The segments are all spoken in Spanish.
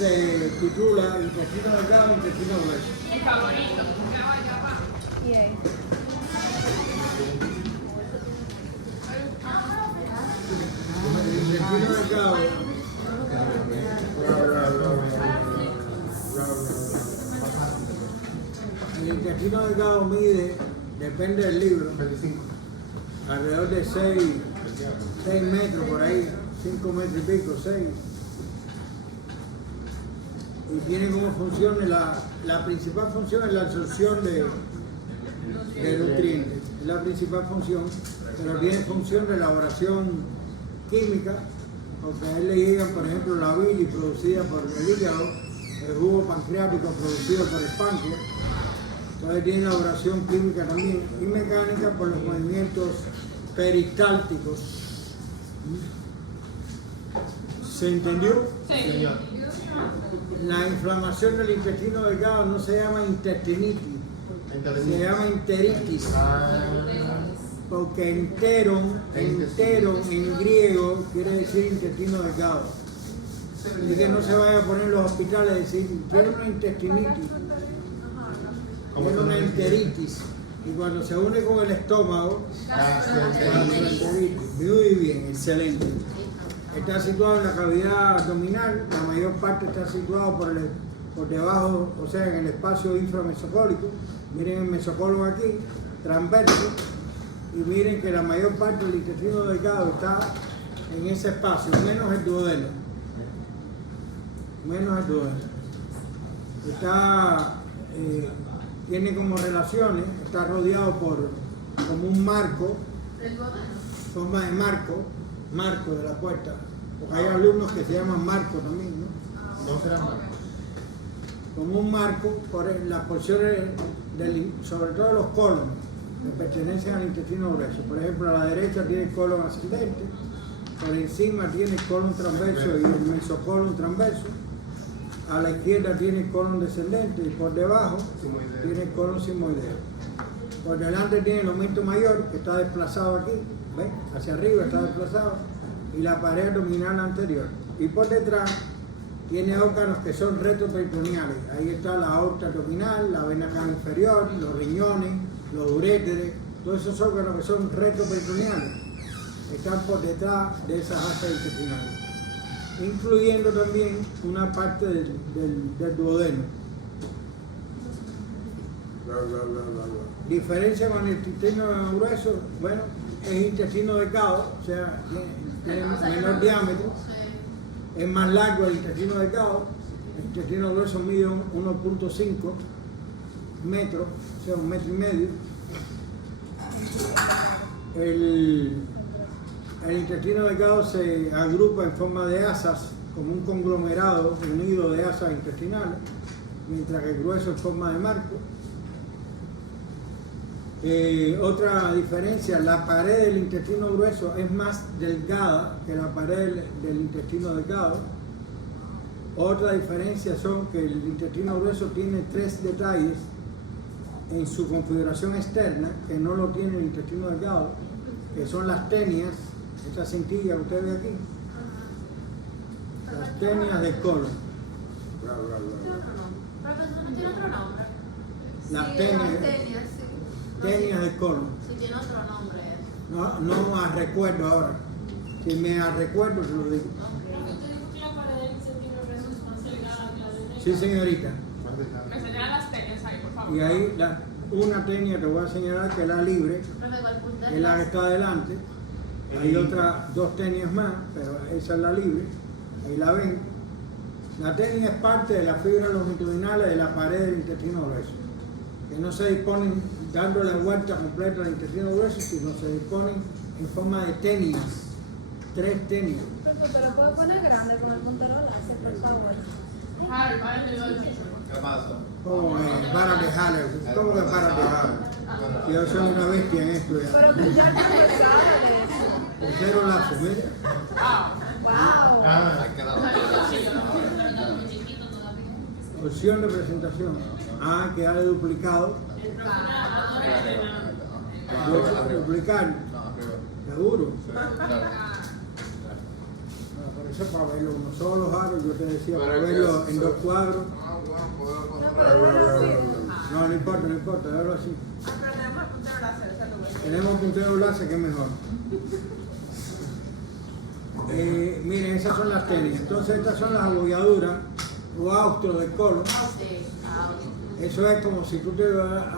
Se titula Intestino delgado, intestino grueso. El favorito. Yeah. El intestino delgado. El intestino delgado mide, depende del libro, 25. alrededor de 6 metros por ahí, 5 metros y pico, 6. Y tiene como función, la principal función es la absorción de nutrientes, es la principal función, pero tiene función de elaboración química, porque a él le llegan, por ejemplo, la bilis producida por el hígado, el jugo pancreático producido por el páncreas, entonces tiene elaboración química también, y mecánica por los movimientos peristálticos. ¿Se entendió? Sí. Señor. La inflamación del intestino delgado no se llama intestinitis, se llama enteritis, porque enteron en griego quiere decir intestino delgado. Así que no se vaya a poner en los hospitales a decir, tiene una intestinitis, tiene una enteritis. Y cuando se une con el estómago, muy bien, excelente. Está situado en la cavidad abdominal, la mayor parte está situado por debajo, o sea, en el espacio inframesocólico. Miren el mesocólon aquí, transverso, y miren que la mayor parte del intestino delgado está en ese espacio, menos el duodeno. Menos el duodeno. Está, tiene como relaciones, está rodeado por como un marco, forma de marco de la puerta, porque hay alumnos que se llaman marco también, ¿no? No será mal. Como un marco por las porciones, sobre todo los colones, que pertenecen al intestino grueso. Por ejemplo, a la derecha tiene el colon ascendente, por encima tiene el colon transverso y el mesocolon transverso, a la izquierda tiene el colon descendente y por debajo tiene el colon sigmoideo. Por delante tiene el aumento mayor, que está desplazado aquí, ¿ven? Hacia arriba está desplazado, y la pared abdominal anterior. Y por detrás tiene órganos que son retroperitoneales. Ahí está la aorta abdominal, la vena cava inferior, los riñones, los uréteres, todos esos órganos que son retroperitoneales están por detrás de esas asas intestinales, incluyendo también una parte del duodeno. Diferencia con el intestino grueso, bueno, es intestino delgado, o sea, tiene menor diámetro, es más largo el intestino delgado, el intestino grueso mide 1.5 metros, o sea, 1,5 metros. El intestino delgado se agrupa en forma de asas, como un conglomerado unido de asas intestinales, mientras que el grueso en forma de marco. Otra diferencia, la pared del intestino grueso es más delgada que la pared del intestino delgado. Otra diferencia son que el intestino grueso tiene 3 detalles en su configuración externa que no lo tiene el intestino delgado, que son las tenias, esta cintilla que usted ve aquí, las tenias del colon. Profesor, ¿no tiene otro nombre? Las tenias del colon. Si tiene otro nombre. No recuerdo ahora. Si me recuerdo, se lo digo. ¿Usted dijo que la pared del intestino grueso es más delgada que la derecha? Sí, señorita. Me señalan las tenias ahí, por favor. Y ahí una tenia te voy a señalar que es la libre, Profe, ¿cuál punto es la que está adelante. Hay otras 2 tenias más, pero esa es la libre. Ahí la ven. La tenia es parte de las fibras longitudinales de la pared del intestino grueso, que no se disponen dando la vuelta completa al intestino grueso, sino se disponen en forma de tenias, 3 tenias. Pero puedo poner grande con el puntero láser, por favor. Harry, párate de hoy. ¿Qué pasó? ¿Cómo que para dejarle? ¿Cómo que para dejarle? Si yo soy una bestia en esto ya. Pero que ya te empezaba de eso. El 0 lazo, mira. ¡Wow! Opción de presentación. Queda duplicado. Duplicar. Seguro. entonces para verlo uno solo, los aros, yo te decía, para Pero que verlo en eso- dos cuadros. No, pero bueno, sí. No, no importa, déjalo así. Ah, pero tenemos el puntero láser, ese es lo bueno. Tenemos puntero láser que es mejor. Miren, esas son las tenis. Entonces estas son las abolladuras o austro del colon. Sí, Eso es como si tú te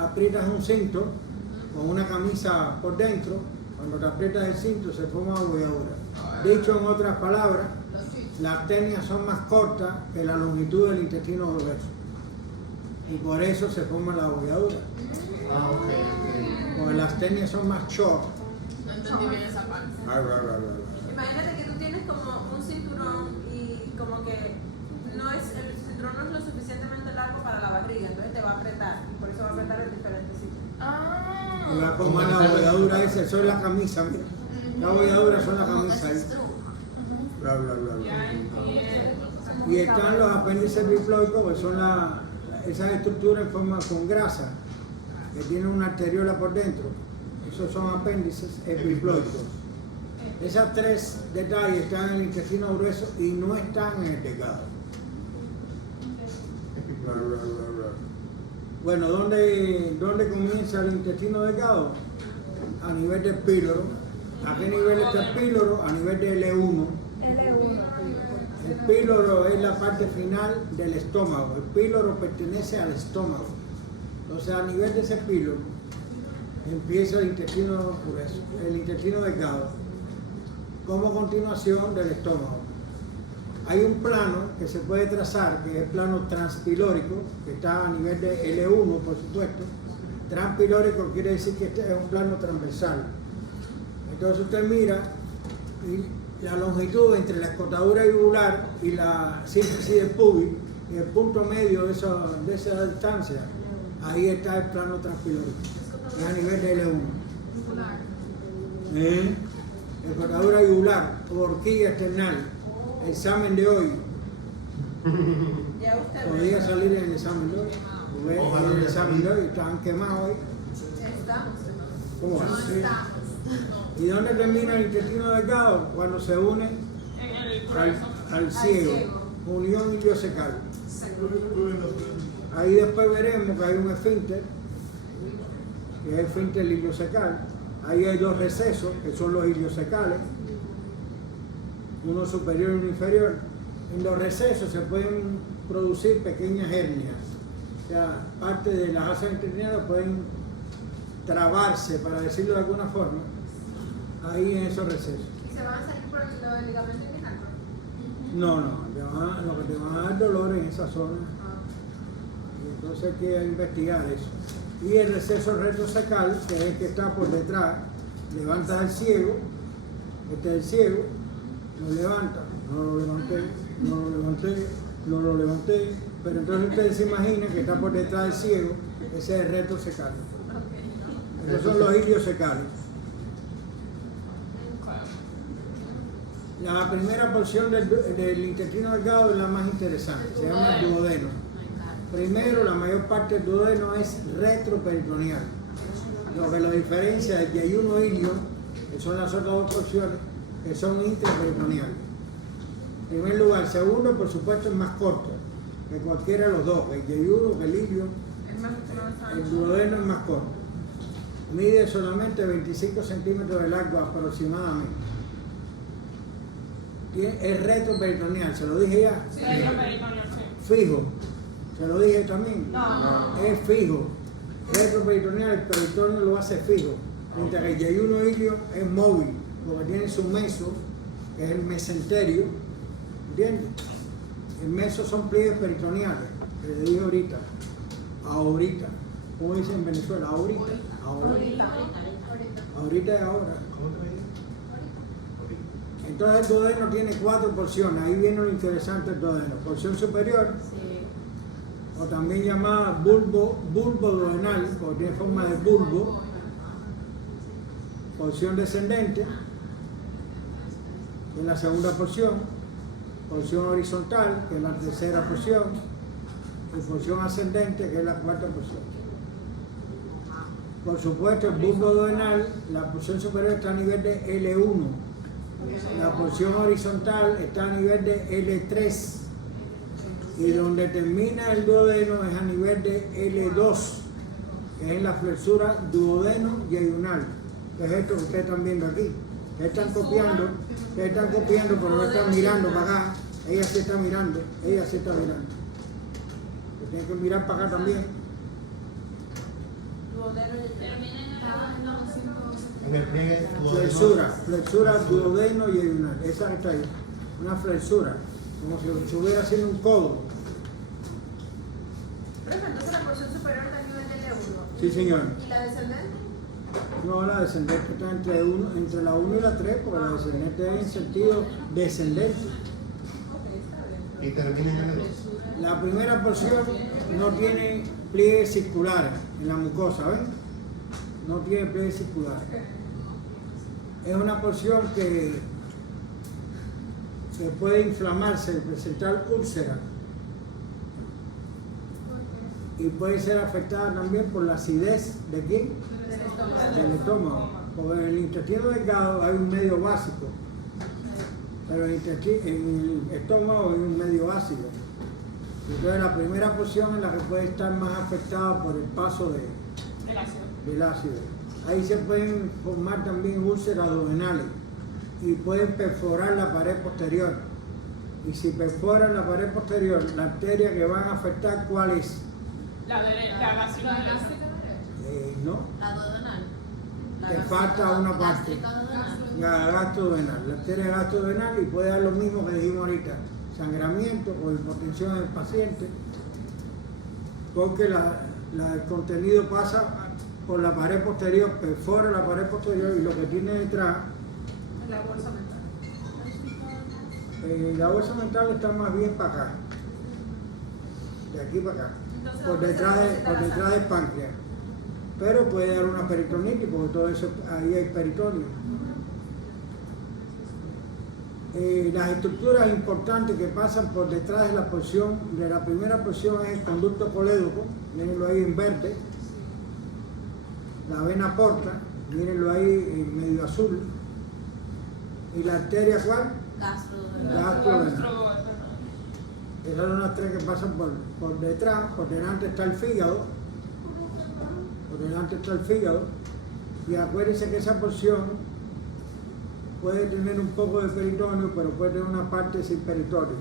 aprietas un cinto con una camisa por dentro. Cuando te aprietas el cinto se forma abolladura. Dicho en otras palabras, las tenias son más cortas que la longitud del intestino grueso. Y por eso se forma la abolladura. Ah, ok. Porque las tenias son más short. no entendí bien esa parte. Imagínate que tú tienes como un cinturón y como que no es, el cinturón no es lo suficientemente largo para la barriga, entonces te va a apretar y por eso va a apretar en diferentes sitios. Y va a formar la abolladura esa, eso es la camisa, mira. La abolladura son la camisa ahí. Ya entiendo. Y están los apéndices bifloicos, que son esas estructuras en forma con grasa, que tienen una arteriola por dentro. Esos son apéndices bifloicos. Esas tres detalles están en el intestino grueso y no están en el delgado. Bueno, ¿dónde comienza el intestino delgado? A nivel del píloro. ¿A qué nivel está el píloro? A nivel del L1. L1. El píloro es la parte final del estómago. El píloro pertenece al estómago. Entonces, a nivel de ese píloro empieza el intestino grueso, el intestino delgado, como continuación del estómago. Hay un plano que se puede trazar, que es el plano transpilórico, que está a nivel de L1, por supuesto. Transpilórico quiere decir que este es un plano transversal. Entonces usted mira y la longitud entre la escotadura yugular y la síntesis del pubis, y el punto medio de esa distancia, ahí está el plano transpilórico, es a nivel de L1. Escotadura yugular, horquilla external, examen de hoy. Ya usted Podía ve. salir en el examen de hoy. En el examen de hoy estaban quemados hoy. Estamos. ¿Cómo así? ¿Y dónde termina el intestino delgado? Cuando se une En el al, corazón. al ciego, unión iliocecal. Ahí después veremos que hay un esfínter, que es el esfínter iliocecal. Ahí hay dos recesos, que son los iliocecales, uno superior y uno inferior. En los recesos se pueden producir pequeñas hernias, o sea, parte de las asas intestinales pueden trabarse, para decirlo de alguna forma, ahí en esos recesos. ¿Y se van a salir por el ligamento inguinal? No, lo que te van a dar dolor en esa zona. Y entonces hay que investigar eso. Y el receso retrocecal, que es el que está por detrás, levantas al ciego, este es el ciego, lo levanta, no lo levanté, pero entonces ustedes se imaginan que está por detrás del ciego, ese es el retrocecal. Esos son los iliocecales. La primera porción del intestino delgado es la más interesante, se llama el duodeno. Primero, la mayor parte del duodeno es retroperitoneal, lo que lo diferencia del yeyuno ilio, que son las otras dos porciones, que son intraperitoneales. En primer lugar. Segundo, por supuesto, es más corto que cualquiera de los dos, el yeyuno, que el ilio. Es más El duodeno es más corto. Mide solamente 25 centímetros de largo aproximadamente. Es retroperitoneal, se lo dije ya. Sí, retroperitoneal, sí. Fijo, se lo dije también. No. Es fijo. Retroperitoneal, el peritoneo lo hace fijo. Mientras que el yeyuno ilio es móvil, porque tiene su meso, que es el mesenterio. ¿Entiendes? El meso son pliegues peritoneales, que le dije ahorita. Ahorita. ¿Cómo dicen en Venezuela? Ahorita. Ahorita es ahora. Entonces el duodeno tiene 4 porciones. Ahí viene lo interesante del duodeno. Porción superior, o también llamada bulbo duodenal, porque tiene forma de bulbo. Porción descendente, que es la segunda porción. Porción horizontal, que es la tercera porción. Y porción ascendente, que es la cuarta porción. Por supuesto, el bulbo duodenal, la porción superior está a nivel de L1. La porción horizontal está a nivel de L3 y donde termina el duodeno es a nivel de L2, que es la flexura duodeno-yeyunal, que es esto que ustedes están viendo aquí. Ustedes están copiando, pero no están mirando para acá. Ella se está mirando. Usted tiene que mirar para acá también. En el pliegue Flexura duodeno-yeyunal. Esa está ahí. Una flexura, como si estuviera haciendo un codo. Profe, entonces la porción superior está a nivel de L1. Sí, señor. ¿Y la descendente? No, la descendente está entre la 1 y la 3, porque la descendente es en sentido descendente. Ok, está bien. y termina en L2. La primera porción no tiene pliegues circulares en la mucosa, ¿ven? No tiene pliegues circulares. Es una porción que puede inflamarse, presentar úlcera. Y puede ser afectada también por la acidez de quién? Del estómago. Porque en el intestino delgado hay un medio básico, pero en el estómago hay un medio ácido. Entonces la primera porción es la que puede estar más afectada por el paso del ácido. Ahí se pueden formar también úlceras duodenales y pueden perforar la pared posterior. Y si perforan la pared posterior, la arteria que van a afectar, ¿cuál es? La gástrica. No, La duodenal. te falta una parte. La gastroduodenal, la arteria gastroduodenal, y puede dar lo mismo que dijimos ahorita, sangramiento o hipotensión del paciente, porque el contenido pasa por la pared posterior, perfora la pared posterior, y lo que tiene detrás, La bolsa mental. la bolsa mental está más bien para acá, de aquí para acá, Entonces, por detrás del páncreas, pero puede dar una peritonitis, porque todo eso, ahí hay peritoneo. Las estructuras importantes que pasan por detrás de la porción, de la primera porción, es el conducto colédoco, mírenlo ahí en verde, la vena porta, mírenlo ahí en medio azul, y la arteria ¿cuál? Gastroduodenal. Esas son las tres que pasan por detrás. Por delante está el fígado, y acuérdense que esa porción puede tener un poco de peritoneo, pero puede tener una parte sin peritoneo,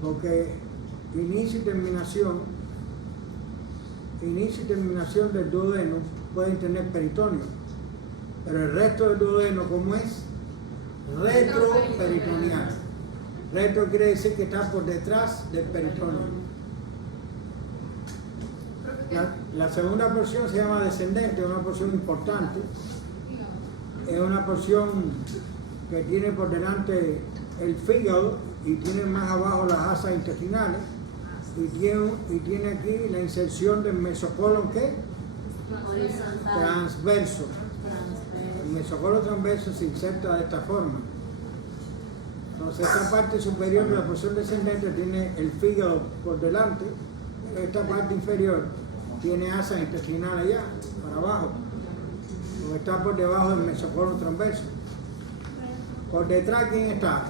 porque inicio y terminación del duodeno pueden tener peritoneo, pero el resto del duodeno, ¿cómo es? Retroperitoneal. Retro quiere decir que está por detrás del peritoneo. La segunda porción se llama descendente, es una porción importante. Es una porción que tiene por delante el fígado y tiene más abajo las asas intestinales, y tiene aquí la inserción del mesocolon, ¿qué? Transverso. El mesocolon transverso se inserta de esta forma. Entonces esta parte superior de la porción descendente tiene el fígado por delante, pero esta parte inferior tiene asas intestinales allá, para abajo, porque está por debajo del mesocolon transverso. Por detrás, ¿quién está?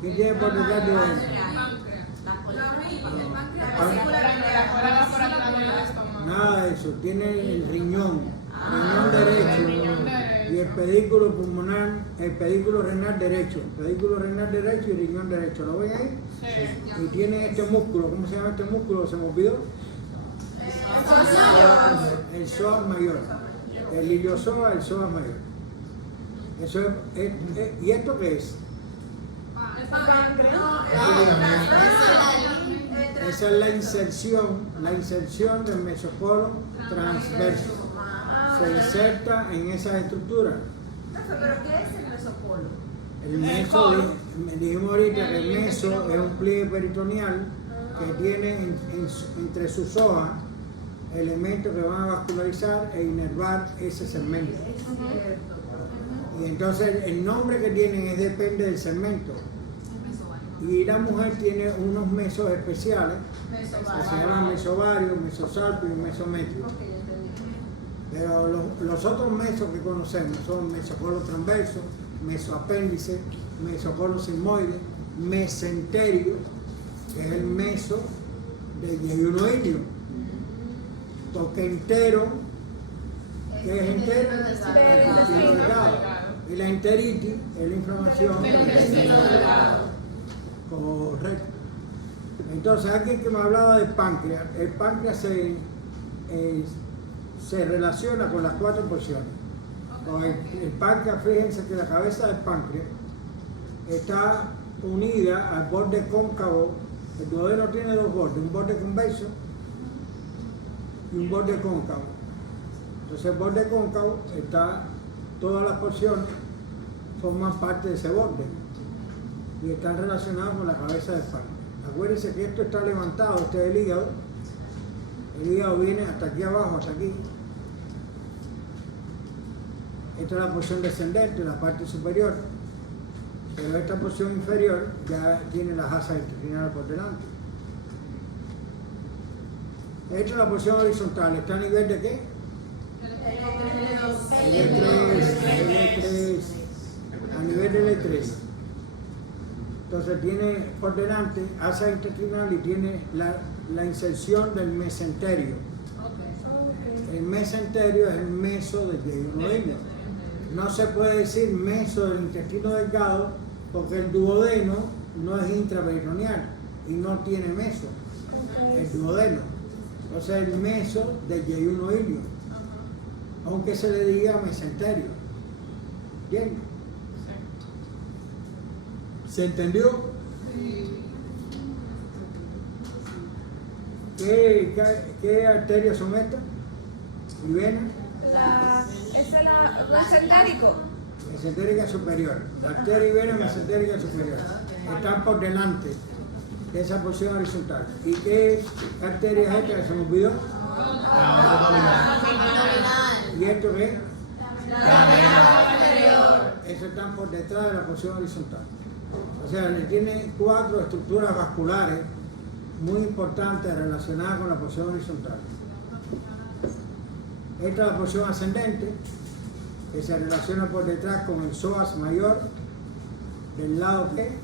¿Quién tiene por detrás de él? Nada de eso, tiene el riñón derecho y el pedículo pulmonar, el pedículo renal derecho, y riñón derecho. ¿Lo ven ahí? Sí. Y tiene este músculo, ¿cómo se llama este músculo? ¿Se me olvidó? El psoas mayor. El iliosoa, el psoas mayor. Eso ¿y esto qué es? Esa es la inserción del mesocolon transverso. Se inserta en esa estructura. ¿Pero qué es el mesopolo? El meso, dijimos ahorita que el meso es un pliegue peritoneal que tiene entre sus hojas elementos que van a vascularizar e inervar ese segmento. Y entonces el nombre que tienen depende del segmento. Y la mujer tiene unos mesos especiales que se llaman mesovario, mesosalpio y mesometrio. Pero los otros mesos que conocemos son mesocolon transverso, mesoapéndice, mesocono sigmoide, mesenterio, que es el meso del yeyuno ilio. Porque entero, ¿qué es entero? Del Intestino intestino. delgado. Y la enteritis es la inflamación Del intestino delgado. Correcto. Entonces, alguien que me hablaba del páncreas, el páncreas se relaciona con las 4 porciones. Con el páncreas, fíjense que la cabeza del páncreas está unida al borde cóncavo. El duodeno tiene 2 bordes, un borde convexo y un borde cóncavo. Entonces el borde cóncavo está, todas las porciones forman parte de ese borde y están relacionadas con la cabeza del páncreas. Acuérdense que esto está levantado, este es el hígado. El hígado viene hasta aquí abajo, hasta aquí. Esta es la porción descendente, la parte superior. Pero esta porción inferior ya tiene las asas intestinales por delante. Esta es la porción horizontal, ¿está a nivel de qué? L3, a nivel del L3. Entonces tiene por delante asa intestinal y tiene la inserción del mesenterio. El mesenterio es el meso del yeyuno ilio. No se puede decir meso del intestino delgado porque el duodeno no es intraperitoneal y no tiene meso. El duodeno. Entonces el meso del yeyuno ilio. Aunque se le diga mesenterio. ¿Bien? ¿Se entendió? ¿Qué arterias son estas? ¿Y venas? Esa es la mesentérico. Mesentérica superior. La arteria y vena mesentérica superior. Están por delante de esa porción horizontal. ¿Y qué arteria es esta que se me olvidó? ¿Y esto qué es? Eso están por detrás de la porción horizontal. O sea, le tiene 4 estructuras vasculares muy importantes relacionadas con la porción horizontal. Esta es la porción ascendente, que se relaciona por detrás con el psoas mayor, del lado ¿qué?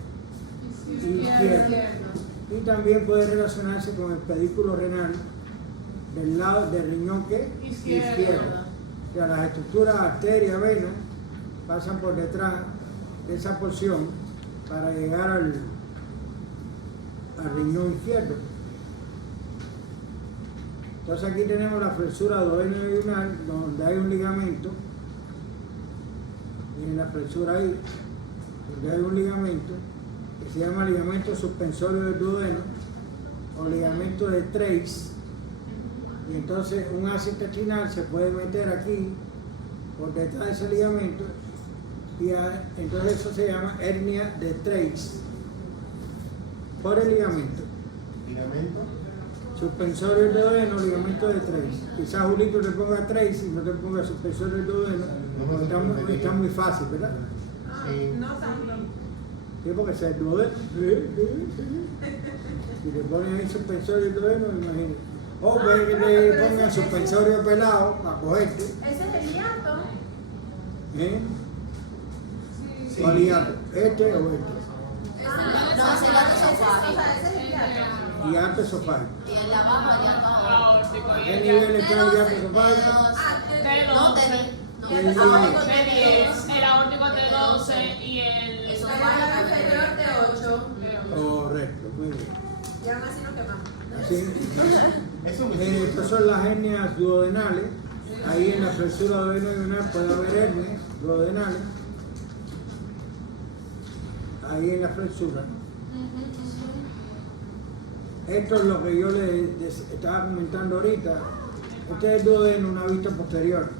Izquierdo. Y también puede relacionarse con el pedículo renal, del lado del riñón ¿qué? Izquierdo. O sea, las estructuras arteria, vena, pasan por detrás de esa porción para llegar al riñón izquierdo. Entonces aquí tenemos la flexura duodenal donde hay un ligamento, y la flexura ahí, donde hay un ligamento que se llama ligamento suspensorio del duodeno o ligamento de Treis, y entonces un asa intestinal se puede meter aquí por detrás de ese ligamento y entonces eso se llama hernia de Treis por el ligamento. ¿Ligamento? Suspensorio del duodeno, ligamento de Treis. Quizás Julito le ponga Treis y no te ponga suspensorio del duodeno. Está muy fácil, ¿verdad? Sí. No tanto. Sí, porque se el duodeno. Si le ponen ahí suspensorio del duodeno, imagínate. O que le pongan suspensorio pelado para cogerte. Ese es el hiato. ¿Eh? Sí. ¿Cuál hiato? ¿Este o este? No, ese es el hiato. Hiato esofágico. Y en la baja ya está. ¿A qué nivel está el hiato esofágico? No, El 10. De 10, el aórtico de 12 y el Eso El fue inferior de 8. Correcto, muy bien. Y aún así nos quemamos. Así. Eso me Estas son las hernias duodenales. Ahí en la flexura duodenal puede haber hernias duodenales. Ahí en la flexura. Esto es lo que yo les estaba comentando ahorita. Este es el duodeno, una vista posterior.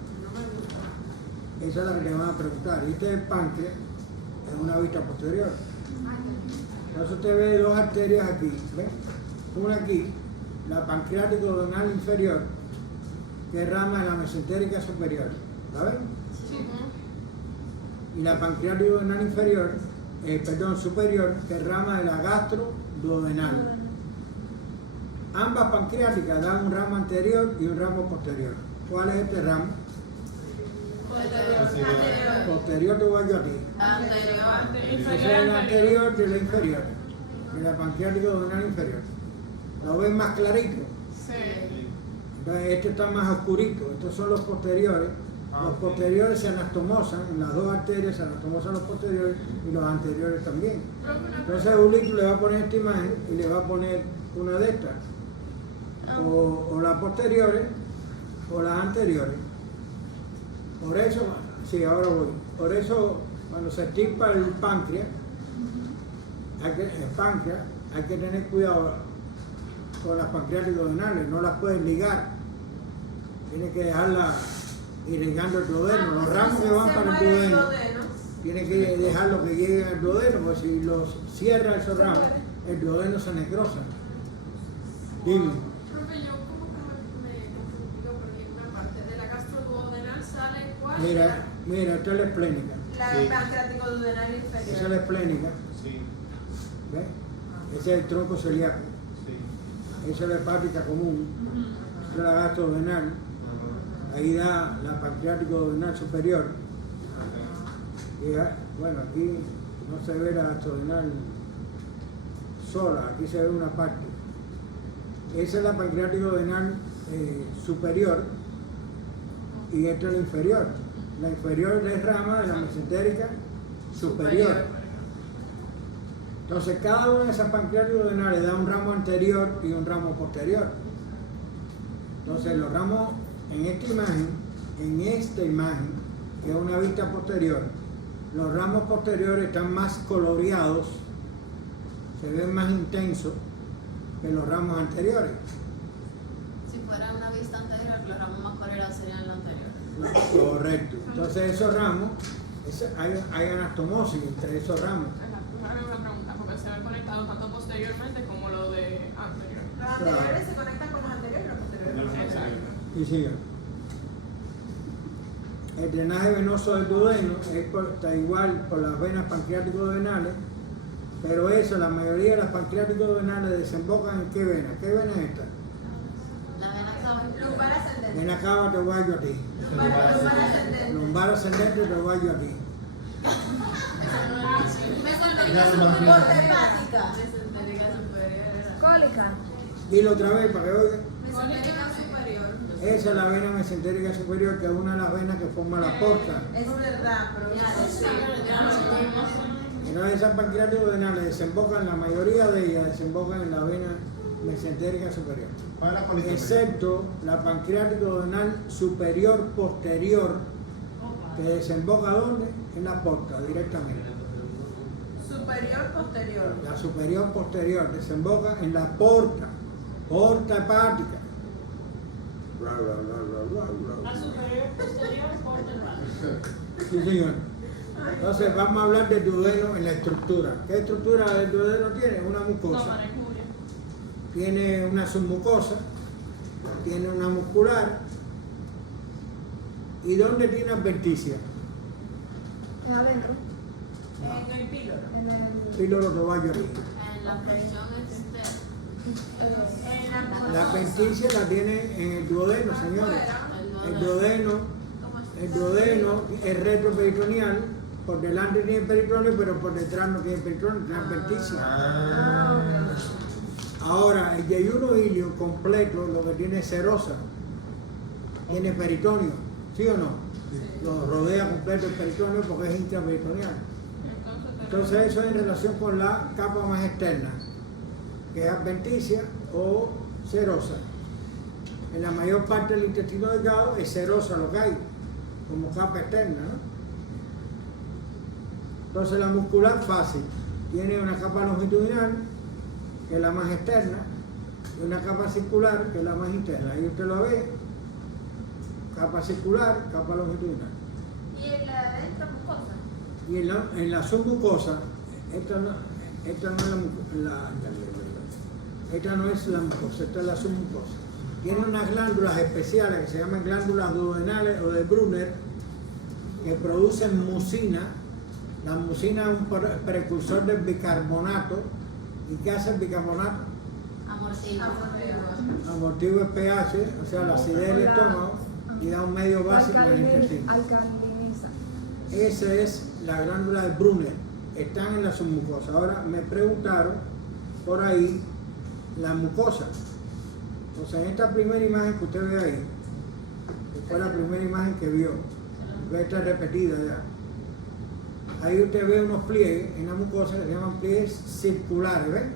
Esa es la que te van a preguntar. Y este es el páncreas, es una vista posterior. Entonces usted ve 2 arterias aquí. ¿Ves? Una aquí, la pancreático duodenal inferior, que es rama de la mesentérica superior. ¿La ven? Y la pancreático duodenal inferior, superior, que es rama de la gastroduodenal. Ambas pancreáticas dan un ramo anterior y un ramo posterior. ¿Cuál es este ramo? Posterior te voy yo a ti. Ese es el anterior de la inferior, de la pancreático duodenal inferior. ¿Lo ven más clarito? Sí. Entonces este está más oscurito. Estos son los posteriores. Los posteriores se anastomosan, en las dos arterias se anastomosan los posteriores y los anteriores también. Entonces Ulito le va a poner esta imagen y le va a poner una de estas. O las posteriores o las anteriores. Por eso, sí, ahora voy. Por eso cuando se extirpa el páncreas, hay que tener cuidado con las pancreáticas duodenales, no las puedes ligar. Tienes que dejarlas irrigando el duodeno. Los ramos que van para el duodeno, tienes que dejarlo que lleguen al duodeno, porque si los cierra esos ramos, el duodeno se necrosa. Dime. Profe, yo como que me confundido porque una parte de la gastroduodenal sale cuál. Mira, esta es la esplénica. La pancreático duodenal inferior. Esa es la esplénica. Sí, ¿Ves? Ese es el tronco celíaco. sí. Esa es la hepática común. Esa es la gastroduodenal. Ahí da la pancreático duodenal superior. Y bueno, aquí no se ve la gastroduodenal sola, aquí se ve una parte. Esa es la pancreático duodenal superior y esta es la inferior. La inferior es rama de la mesentérica superior. Entonces cada una de esas pancreáticas duodenales da un ramo anterior y un ramo posterior. Entonces los ramos en esta imagen, que es una vista posterior, los ramos posteriores están más coloreados, se ven más intensos que los ramos anteriores. Si fuera una vista anterior, los ramos más colorados serían los anteriores. Correcto. Entonces esos ramos, hay anastomosis entre esos ramos. Ahora una pregunta, porque se ve conectado tanto posteriormente como lo de anterior. Los anteriores se conectan con los anteriores y los posteriores. Exacto. Y sigue. El drenaje venoso del duodeno está igual por las venas pancreático-duodenales, pero eso, la mayoría de las pancreático-duodenales desembocan en ¿qué vena? ¿Qué vena es esta? La vena cava. Lumbar ascendente. Vena cava te voy yo a ti. Lumbar ascendente. Lumbar ascendente te voy yo a ti. Mesentérica superior. Mesentérica superior. Cólica. Dilo otra vez para que oigan. Mesentérica superior. Esa es la vena mesentérica superior, que es una de las venas que forma la porta. Es verdad, pero Entonces esas pancreático-duodenales desembocan, la mayoría de ellas desembocan en la vena mesentérica superior. ¿Cuál es la política? Excepto la pancreático-duodenal superior posterior, que desemboca ¿dónde? En la porta, directamente. superior, posterior. La superior posterior desemboca en la porta hepática. La superior posterior porta el brazo. Sí, señor. Entonces vamos a hablar del duodeno en la estructura. ¿Qué estructura del duodeno tiene? Una No, mucosa. Marecuria. Tiene una submucosa, tiene una muscular. ¿Y dónde tiene adventicia? Es adentro. En el píloro. En el. Píloro tobillo arriba. En la presión externa. La adventicia la tiene en el duodeno, señores. El duodeno es retroperitoneal, por delante tiene peritoneo, pero por detrás no tiene peritoneo, tiene adventicia. Ahora, el yeyuno ilio completo lo que tiene es serosa, tiene peritoneo, ¿sí o no? Lo rodea completo el peritoneo porque es intraperitoneal. Entonces eso es en relación con la capa más externa, que es adventicia o serosa. En la mayor parte del intestino delgado es serosa lo que hay, como capa externa, ¿no? Entonces la muscular fácil tiene una capa longitudinal, que es la más externa, y una capa circular, que es la más interna. Ahí usted lo ve, capa circular, capa longitudinal. ¿Y en la de adentro mucosa? Y en la submucosa, esta no es la mucosa, esta es la submucosa. Tiene unas glándulas especiales que se llaman glándulas duodenales o de Brunner, que producen mucina. La mucina es un precursor del bicarbonato. ¿Y qué hace el bicarbonato? Amortigua. Amortigua el pH, o sea, la acidez del estómago, y da un medio básico del intestino. Alcalinizar esa es la glándula de Brunner, están en la submucosa. Ahora me preguntaron por ahí la mucosa. Entonces en esta primera imagen que usted ve ahí, que fue la primera imagen que vio, porque esta es repetida ya. Ahí usted ve unos pliegues en la mucosa que se llaman pliegues circulares, ¿ven?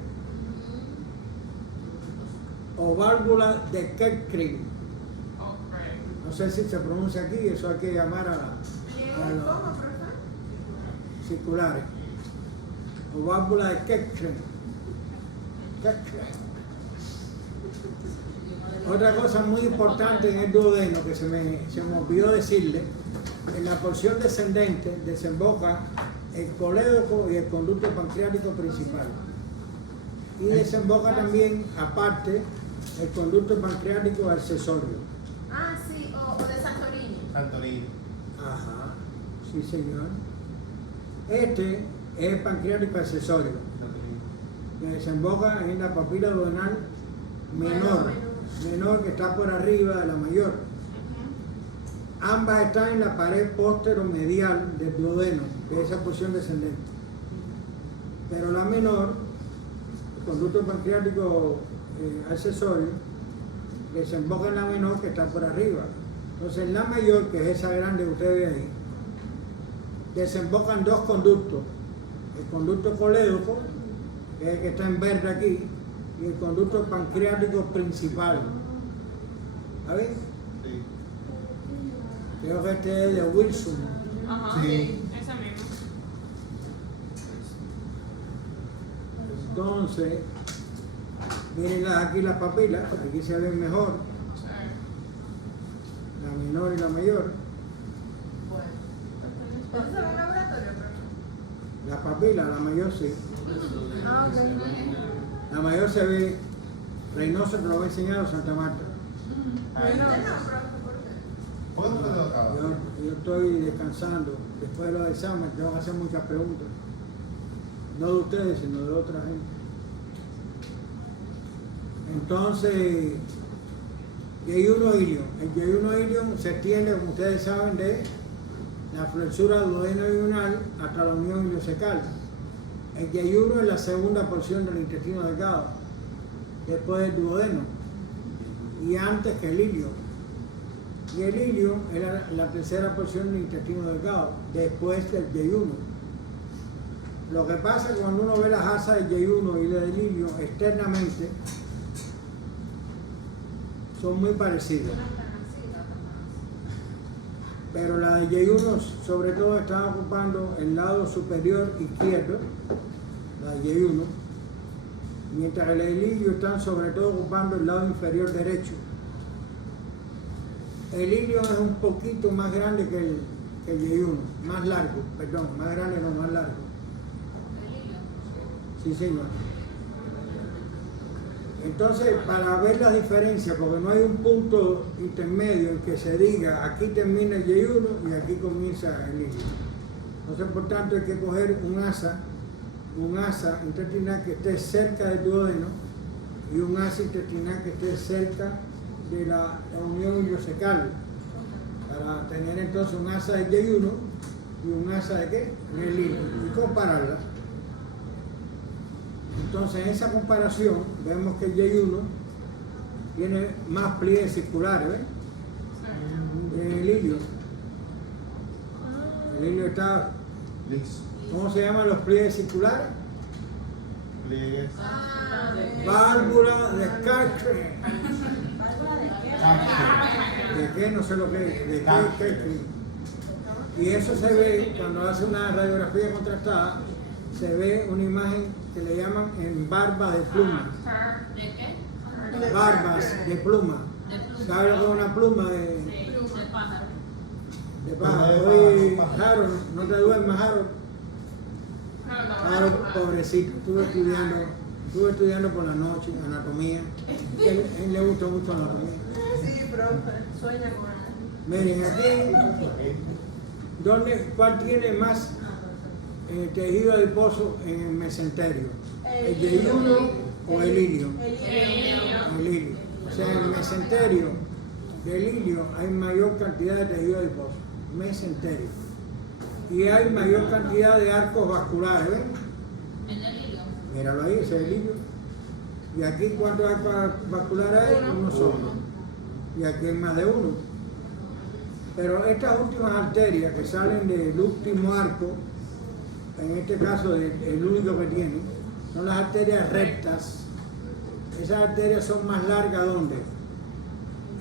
O válvula de Kerkring. No sé si se pronuncia aquí, eso hay que llamar a los ¿Cómo, profesor? circulares. O válvula de Kerkring. Otra cosa muy importante en el duodeno que se me olvidó decirle, en la porción descendente desemboca el colédoco y el conducto pancreático principal. Y desemboca también, aparte, el conducto pancreático accesorio. Ah, sí, o de Santorini. Santorini. Ajá, sí señor. Este es el pancreático accesorio, que desemboca en la papila duodenal menor que está por arriba de la mayor. Ambas están en la pared posteromedial del duodeno, de esa porción descendente. Pero la menor, el conducto pancreático accesorio, desemboca en la menor que está por arriba. Entonces en la mayor, que es esa grande que usted ve ahí, desembocan dos conductos. El conducto colédoco, que es el que está en verde aquí, y el conducto pancreático principal. ¿Sabes? Sí. Creo que este es de Wilson. Ajá, Sí. esa misma. Entonces, miren aquí las papilas, aquí se ven mejor, la menor y la mayor. Bueno. ¿Eso es un laboratorio, profesor? La papila, la mayor sí. Ah, ok. La mayor se ve, Reynoso te lo voy a enseñar a Santa Marta. Ahí. ¿Usted no, profe? ¿Por qué? ¿Por qué no te lo acabas? Yo estoy descansando, después de los exámenes tengo que hacer muchas preguntas. No de ustedes, sino de otra gente. Entonces, yeyuno ilion. El yeyuno ilion se extiende, como ustedes saben, de la flexura duodeno-ilional hasta la unión iliocecal. El yeyuno es la segunda porción del intestino delgado, después del duodeno, y antes que el ilio. Y el ilio es la tercera porción del intestino delgado, después del yeyuno. Lo que pasa es que cuando uno ve las asas del yeyuno y del ilio externamente, son muy parecidas. Pero la de yeyuno sobre todo está ocupando el lado superior izquierdo, la de yeyuno, mientras que la del ilio están sobre todo ocupando el lado inferior derecho. El ilio es un poquito más grande que el yeyuno, más largo, perdón, más grande no, más largo. Sí, señor. Entonces, para ver la diferencia, porque no hay un punto intermedio en que se diga aquí termina el yeyuno y aquí comienza el ilio. Entonces, por tanto, hay que coger un asa intestinal que esté cerca del duodeno y un asa intestinal que esté cerca de la unión iliocecal, para tener entonces un asa de yeyuno y un asa de ¿qué? Del ilio, y compararla. Entonces en esa comparación vemos que el yeyuno tiene más pliegues circulares, ¿ves? Que el ilio. El ilio está, Listo. ¿cómo se llaman los pliegues circulares? Pliegues. Ah, Válvula de Kerkring. Ah, ¿De qué? No sé lo que es. ¿De qué? Kerkring. Y eso se ve cuando hace una radiografía contrastada, se ve una imagen que le llaman en barba de pluma. ¿De qué? Barbas de pluma. De pluma. ¿Sabes lo que es una pluma de Sí, de pájaro. pájaro? Oye, Harold, no te duermas, Harold. Harold, pobrecito, estuve estudiando por la noche anatomía. Él le gusta mucho la anatomía. sí, profe. Sueña con él. Miren, aquí, ¿cuál tiene más tejido adiposo en el mesenterio? ¿El yeyuno o el ilio? El ilio. O sea, en el mesenterio del ilio hay mayor cantidad de tejido adiposo. Mesenterio. y hay mayor cantidad de arcos vasculares, ¿ven? El delirio. Míralo ahí, ese es el hilio. Y aquí, ¿cuántos arcos vasculares hay? Uno solo. Y aquí hay más de uno. Pero estas últimas arterias que salen del último arco, en este caso el único que tiene, son las arterias rectas. Esas arterias son más largas, ¿dónde?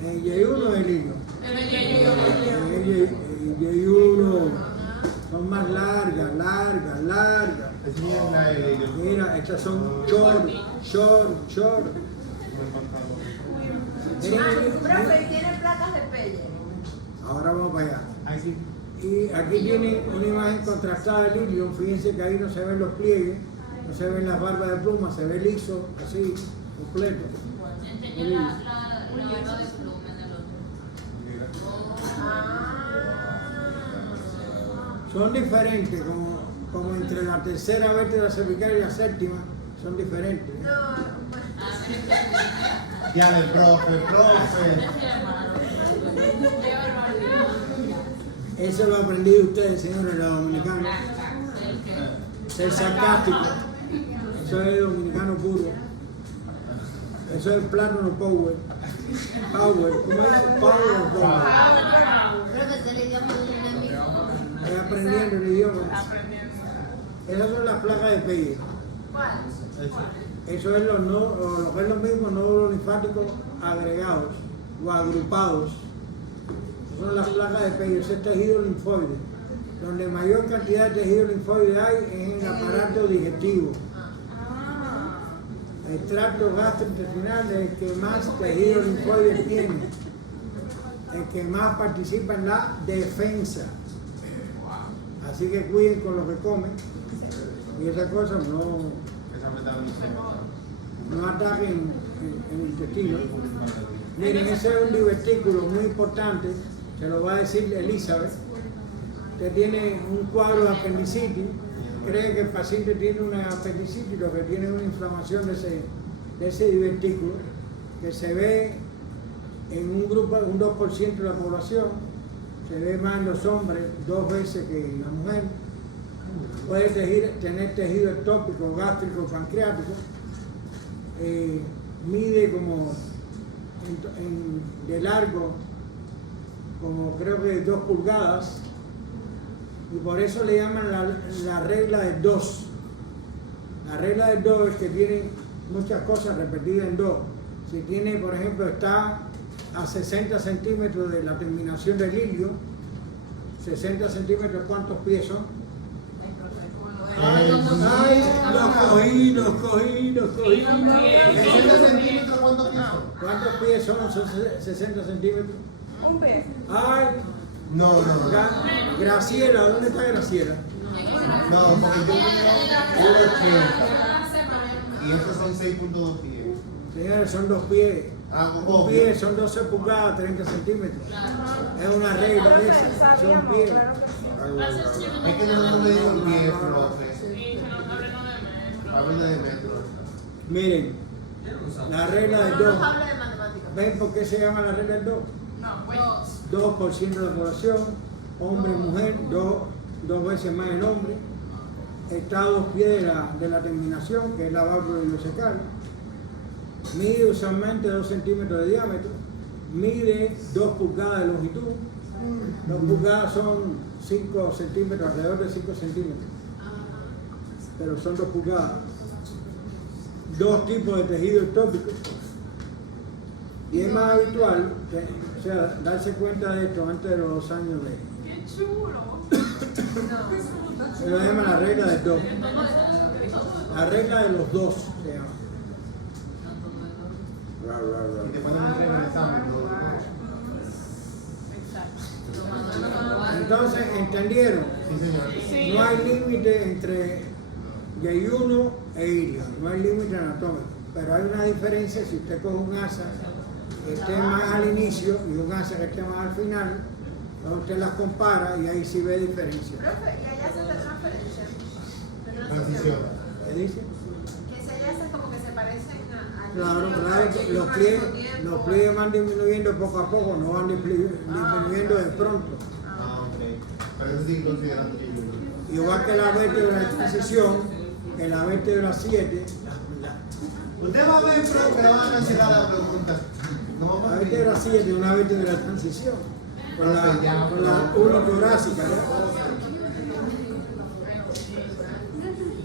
En el Y1 el hilio. En el Y1 son más largas. Enseñan la L. Mira, estas son short. Profe, y tiene placas de pelle. Ahora vamos para allá. Ahí sí. Y aquí tiene una imagen contrastada del hilio. Fíjense que ahí no se ven los pliegues, no se ven las barbas de pluma, se ve liso, así, completo. Enseñé la barra de plumen del otro. Son diferentes, como entre la tercera vértebra cervical y la séptima, son diferentes. Ya, el profe. Eso lo aprendí de ustedes, señores, los dominicanos. Ser sarcástico. Eso es dominicano puro. Eso es plátano power. ¿Cómo es? Power. Creo que es el idioma de un enemigo. Estoy aprendiendo el idioma. Esas son las placas de Peye. ¿Cuál? Eso es lo que es lo mismo, nódulos linfáticos agregados o agrupados. Son las placas de Peye, ese tejido linfoide. Donde mayor cantidad de tejido linfoide hay es en el aparato digestivo. El tracto gastrointestinal es el que más tejido linfoide tiene, el que más participa en la defensa. Así que cuiden con lo que comen y esas cosas no ataquen el intestino. Miren, ese es un divertículo muy importante, se lo va a decir Elizabeth. Usted tiene un cuadro de apendicitis, cree que el paciente tiene una apendicitis, lo que tiene es una inflamación de ese divertículo, que se ve en un grupo, un 2% de la población, se ve más en los hombres 2 veces que en la mujer. Puede tener tejido ectópico, gástrico, pancreático. Mide como de largo, como creo que 2 pulgadas, y por eso le llaman la regla de 2. La regla de 2 es que tiene muchas cosas repetidas en 2. Si tiene, por ejemplo, está a 60 centímetros de la terminación del hilio, 60 centímetros, ¿cuántos pies son? Ay, los cogí. 60 centímetros, ¿cuántos pies son? ¿Cuántos pies son? Son 60 centímetros. Un pie. Ay, No. Graciela, ¿dónde está Graciela? No, porque yo tengo 80. Y estos son 6.2 pies. Señores, son 2 pies. Un Obvio. pie son 12 pulgadas, 30 centímetros. Es una regla de esas. Son Sabíamos, pies. claro que sí. Es que no me digo pies, profe. Sí, que no hablen de metro. Hablo de metros. Miren, la regla del No 2. nos hable de matemáticas. ¿Ven por qué se llama la regla del 2? No, pues. 2% de la población, hombre y mujer, 2 veces más el hombre. Está a 2 pies de la terminación, que es la válvula ileocecal. Mide usualmente 2 centímetros de diámetro. Mide 2 pulgadas de longitud. 2 pulgadas son 5 centímetros, alrededor de 5 centímetros. Pero son 2 pulgadas. 2 tipos de tejido ectópico. Y es más habitual, darse cuenta de esto antes de los 2 años de... ¡Qué chulo! Se lo llama la regla del 2. La regla de los 2 se llama. Y te ponen un tren en el examen, Entonces, ¿entendieron? Sí, señor. No hay límite entre Y1 e ilio, no hay límite anatómico. Pero hay una diferencia si usted coge un asa que esté más al inicio y un asa que esté más al final, entonces usted las compara y ahí sí ve diferencia. Profe, y allá hace la transferencia. Transición. ¿Qué dice? Que si allá hace como que se parecen a Claro, niños, claro, que los al pliegues, mismo tiempo. los pliegues van disminuyendo poco a poco, no van disminuyendo de pronto. Ah, ok. Pero eso sí considerando que yo. Igual que la vértebra de transición, en la vértebra 7, Usted va a ver, pero que le van a cancelar la pregunta. No va la a vértebra 7 es una vértebra de transición, con la unitorácica, ¿ya?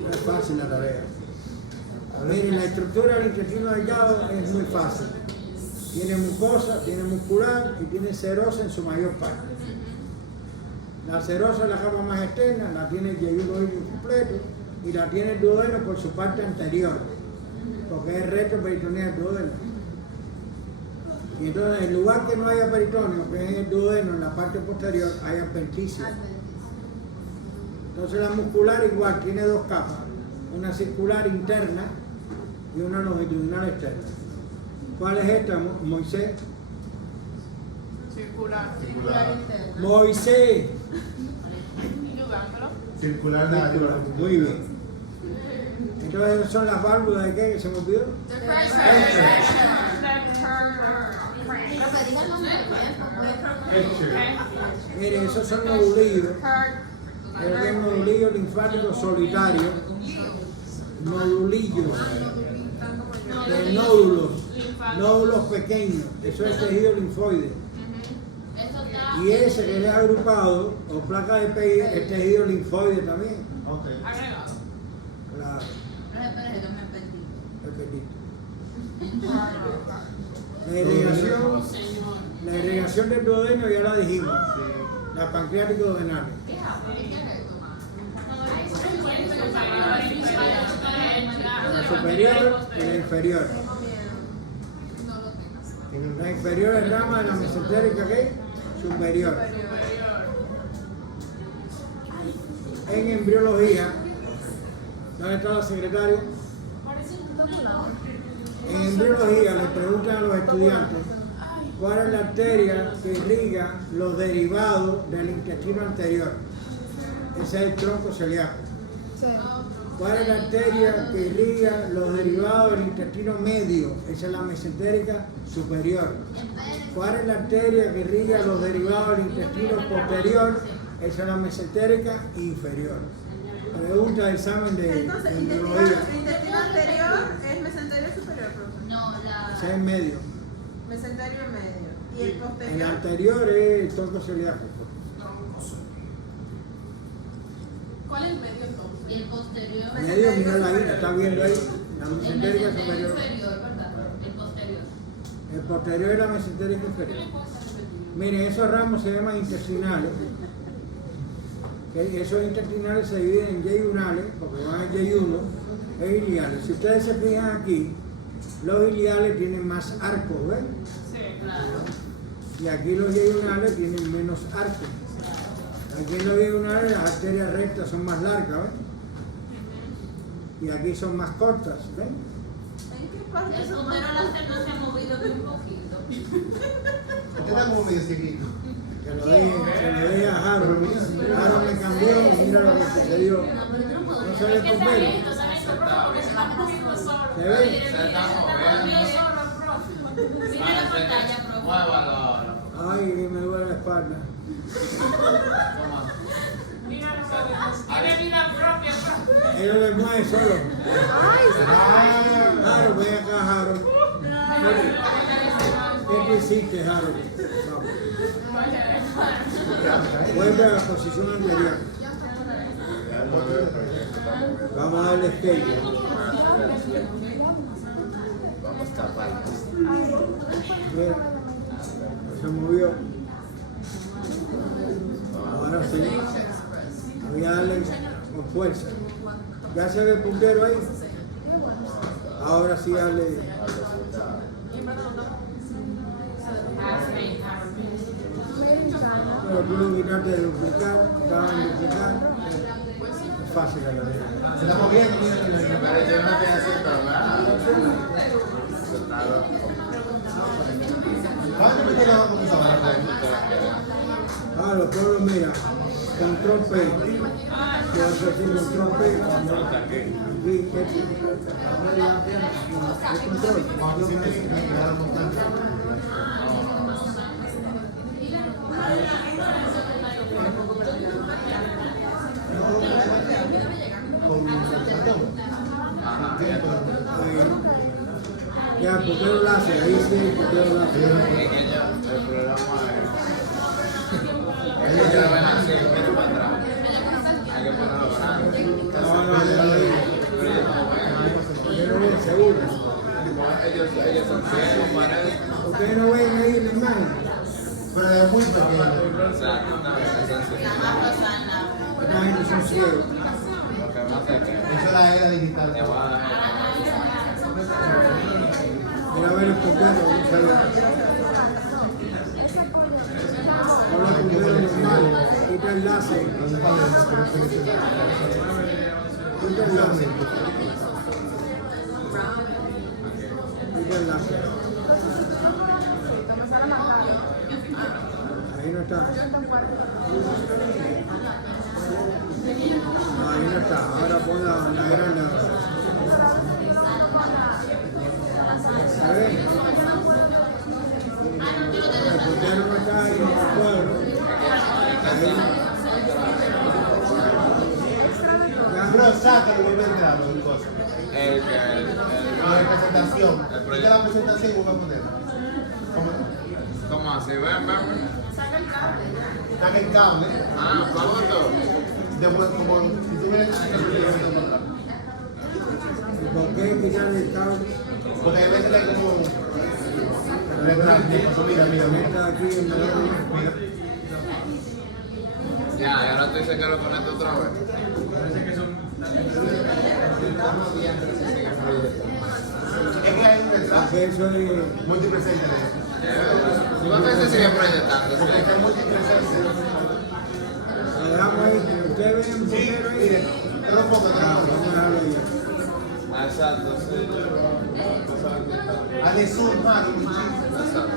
No es fácil la tarea. Miren, la estructura del intestino delgado es muy fácil. Tiene mucosa, tiene muscular y tiene serosa en su mayor parte. La serosa es la capa más externa, la tiene el yeyuno incompleto y la tiene el duodeno por su parte anterior, porque es recto peritoneal duodeno. Y entonces, en lugar que no haya peritoneo, que es en el duodeno, en la parte posterior, hay adventicia. Entonces, la muscular igual tiene dos capas, una circular interna y una longitudinal externa. ¿Cuál es esta, Moisés? Circular. Moisés. Circular la Muy bien. Entonces, esas son las válvulas de qué que se me olvidó. Profe, diga el nombre del cuerpo. Miren, esos son nodulillos. El nodulillo linfático solitario. Nodulillos. De nódulos pequeños. Eso es tejido linfoide. Y ese que le ha agrupado, o placa de Peyre, es tejido linfoide también. Ok. Agregado. Claro, Espera, que me perdí. pequeñito. La irrigación del duodeno ya la dijimos. La pancreática duodenal. La superior y la inferior. La inferior es rama de la mesentérica ¿qué? Superior. En embriología, ¿dónde está la secretaria? En embriología le preguntan a los estudiantes cuál es la arteria que irriga los derivados del intestino anterior. Ese es el tronco celíaco. Sí. ¿Cuál es la arteria que irriga los derivados del intestino medio? Esa es la mesentérica superior. ¿Cuál es la arteria que irriga los derivados del intestino posterior? Esa es la mesentérica inferior. Pregunta de examen de Entonces, embriología. intestino anterior es mesenterio superior, profe. No, Ese es en medio. Mesenterio en medio. Y el El posterior. anterior es el tronco celíaco. ¿Cuál es el medio entonces? y el posterior. Medio, mira la vida, está viendo ahí. La El mesentérica mesenterio superior. inferior, ¿verdad? El posterior. El posterior es la mesentérica inferior. Miren, esos ramos se llaman intestinales. Que esos intestinales se dividen en yeyunales, porque van en yeyuno, e iliales. Si ustedes se fijan aquí, los iliales tienen más arcos, ¿ven? Sí. Claro. Y aquí los yeyunales tienen menos arcos. Aquí en los yeyunales las arterias rectas son más largas, ¿ven? Y aquí son más cortas, ¿ven? ¿En qué parte El son útero más láser no se ha movido ni un poquito. Este está como medio chiquito. Se lo dije a Harold. Harold me cambió y mira lo que sucedió. No, pero tú no puedes. No se ve con pelo. Porque se está moviendo solo. ¿Se ve? Se está moviendo solo, profe. Mira la pantalla, profe. Muévalo ahora. Ay, que me duele la espalda. Mira, tiene vida propia, profe. Él lo mueve solo. Harold, ven acá, Harold. ¿Qué tú hiciste, Harold? Vamos. Vuelve a la posición anterior. Vamos a darle skate. Vamos a tapar. Mira, se movió. Ahora sí. Voy a darle con fuerza. ¿Ya se ve el puntero ahí? Ahora sí dale. Pero tú lo quitaste de duplicar, estaban en duplicar. Es fácil la verdad. Se está moviendo, mira. Pero yo no estoy haciendo nada. ¿Cuándo me queda con esa barra? Ah, los pueblos, mira, control P. Yo hago así, control P. Aquí, el control. Cuando se me quedaron bastante. el putero láser, ahí sí el putero láser. El programa es. Ellos ya ven así, miren para atrás. Hay que ponerlo grande. Yo no voy seguro. Ellos son ciegos, parece. Ustedes no ven ahí la imagen. Pero es muy pequeño. Exacto, una vez son ciegos. Esta gente son ciegos. Lo que más se cree. Eso es la era digital. Que va a dar. Mira a ver el putero, vamos a ver. Ahora el putero normal, quita el láser. Quita el láser. Quita el láser. Ahí no está. No, ahí no está. Ahora pon la grande ahora. A ver. El putero no está ahí en el cuadro. Bro, sácalo y vuelve a entrar, bro, cosa. La presentación. Esta es la presentación y vuelve a poner. ¿Cómo así? Ven. Saca el cable. Ah, famoso. Después, como si tú ves ¿Por qué quitar el cable? porque hay veces que hay como mira. Está aquí en medio. Ya, y ahora tú dices que lo conecto otra vez. Es que hay un mensaje Porque eso es. multipresente. ¿Cuántas veces sigue proyectando? Porque está multipresente. Lo dejamos ahí. Ustedes ven el Sí, putero ahí. mire, te lo pongo, te Ah, lo pongo. vamos a dejarlo ahí. Exacto, sí. Hazle zoom, Mario, un chiste. Exacto.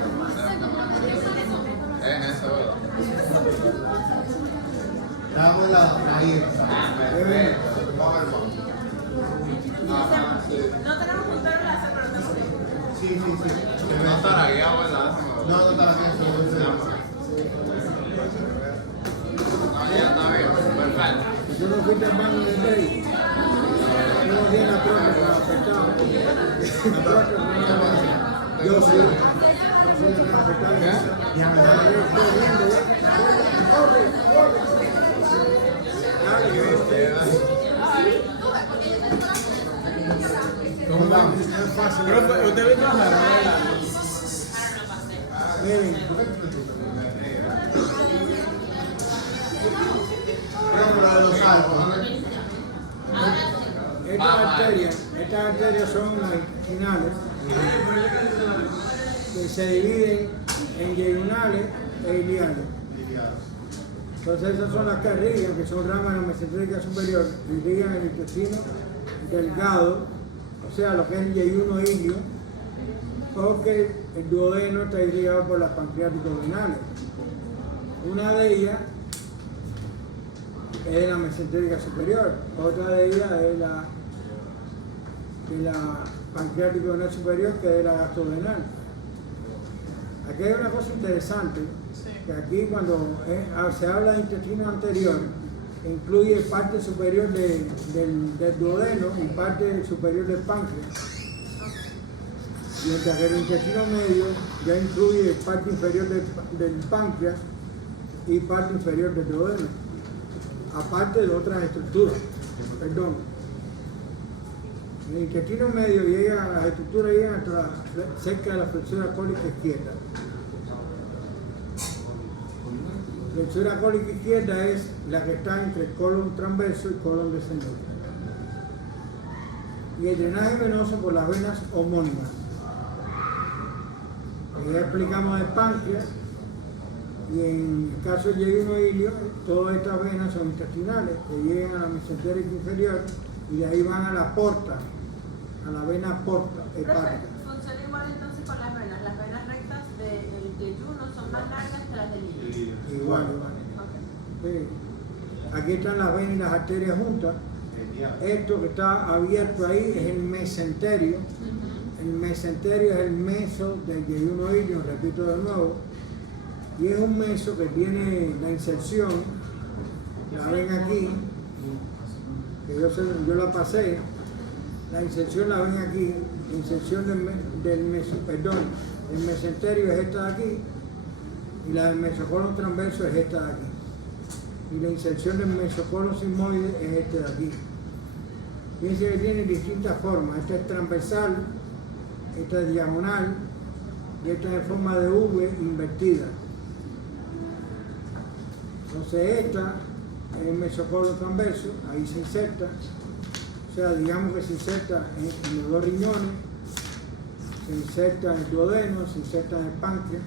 En eso, ¿verdad? Damos ahí. Perfecto. Vamos, hermano. Ajá, sí. No tenemos puntero láser, pero tenemos. Sí. No estará guiado, ¿verdad? No está la pieza. No, ya está bien. Perfecto. Tú no fuiste al banco de Rey. No tiene la propia para afectar. La propia para yo sí. Yo sí la afectar. Ya me da corriendo. Corre. ¿Cómo vamos? No es fácil. Profe, ¿usted ve trabajar? Miren, Pero los saltos. estas arterias son intestinales que se dividen en yeyunales e iliales. Entonces esas son las que irrigan, que son ramas de la mesentérica superior, irrigan el intestino delgado, o sea, lo que es el yeyuno ilio, porque el duodeno está irrigado por las pancreáticas renales. Una de ellas es la mesentérica superior, otra de ellas es la pancreático renal superior, que es la gastrorenal. Aquí hay una cosa interesante, que aquí cuando se habla de intestino anterior, incluye parte superior del duodeno y parte superior del páncreas. Mientras que el intestino medio ya incluye parte inferior del páncreas y parte inferior del duodeno, aparte de otras estructuras. Perdón. El intestino medio llega, las estructuras llegan hasta cerca de la flexura cólica izquierda. La flexura cólica izquierda es la que está entre el colon transverso y el colon descendente. Y el drenaje venoso por las venas homónimas. Ya explicamos el páncreas, y en el caso del yeyuno ilio, todas estas venas son intestinales, que llegan a la mesentérica inferior y de ahí van a la porta, a la vena porta hepática. Funciona igual entonces con las venas. Las venas rectas del yeyuno son más largas que las del ilio. Igual. Sí. Aquí están las venas y las arterias juntas. Esto que está abierto ahí es el mesenterio. El mesenterio es el meso del yeyuno ilio, repito de nuevo. Y es un meso que tiene la inserción, la ven aquí, que yo la pasé, la inserción la ven aquí, la inserción del mesenterio es esta de aquí, y la del mesocolon transverso es esta de aquí. Y la inserción del mesocolon sigmoide es este de aquí. Fíjense que tiene distintas formas. Esta es transversal, esta es diagonal y esta es en forma de V invertida. Entonces esta es el mesocolon transverso, ahí se inserta. O sea, digamos que se inserta en los dos riñones, se inserta en el duodeno, se inserta en el páncreas.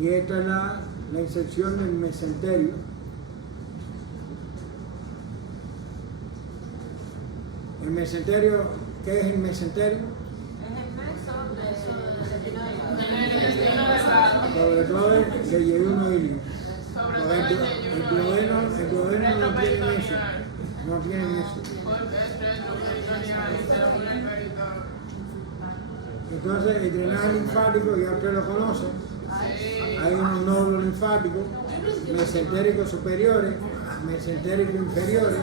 Y esta es la inserción del mesenterio. El mesenterio, ¿qué es el mesenterio? Es el meso de Sobre todo el yeyuno ilio. El duodeno no tiene meso. No tiene meso. Entonces el drenaje linfático ya ustedes lo conocen. Hay unos nódulos linfáticos, mesentéricos superiores, mesentéricos inferiores,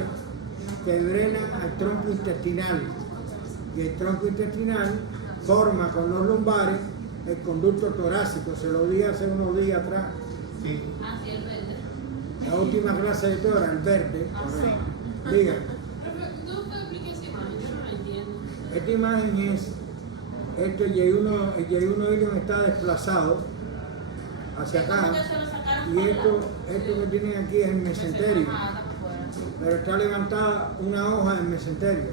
que drenan al tronco intestinal. Y el tronco intestinal forma con los lumbares el conducto torácico. Se lo dije hace unos días atrás. Sí. Así el verde. La última clase de tora, el verde. Diga. ¿Tú puedes explicar esa imagen? Yo no la entiendo. Esta imagen es, el yeyuno ilium está desplazado hacia acá, y esto que tienen aquí es el mesenterio, pero está levantada una hoja del mesenterio.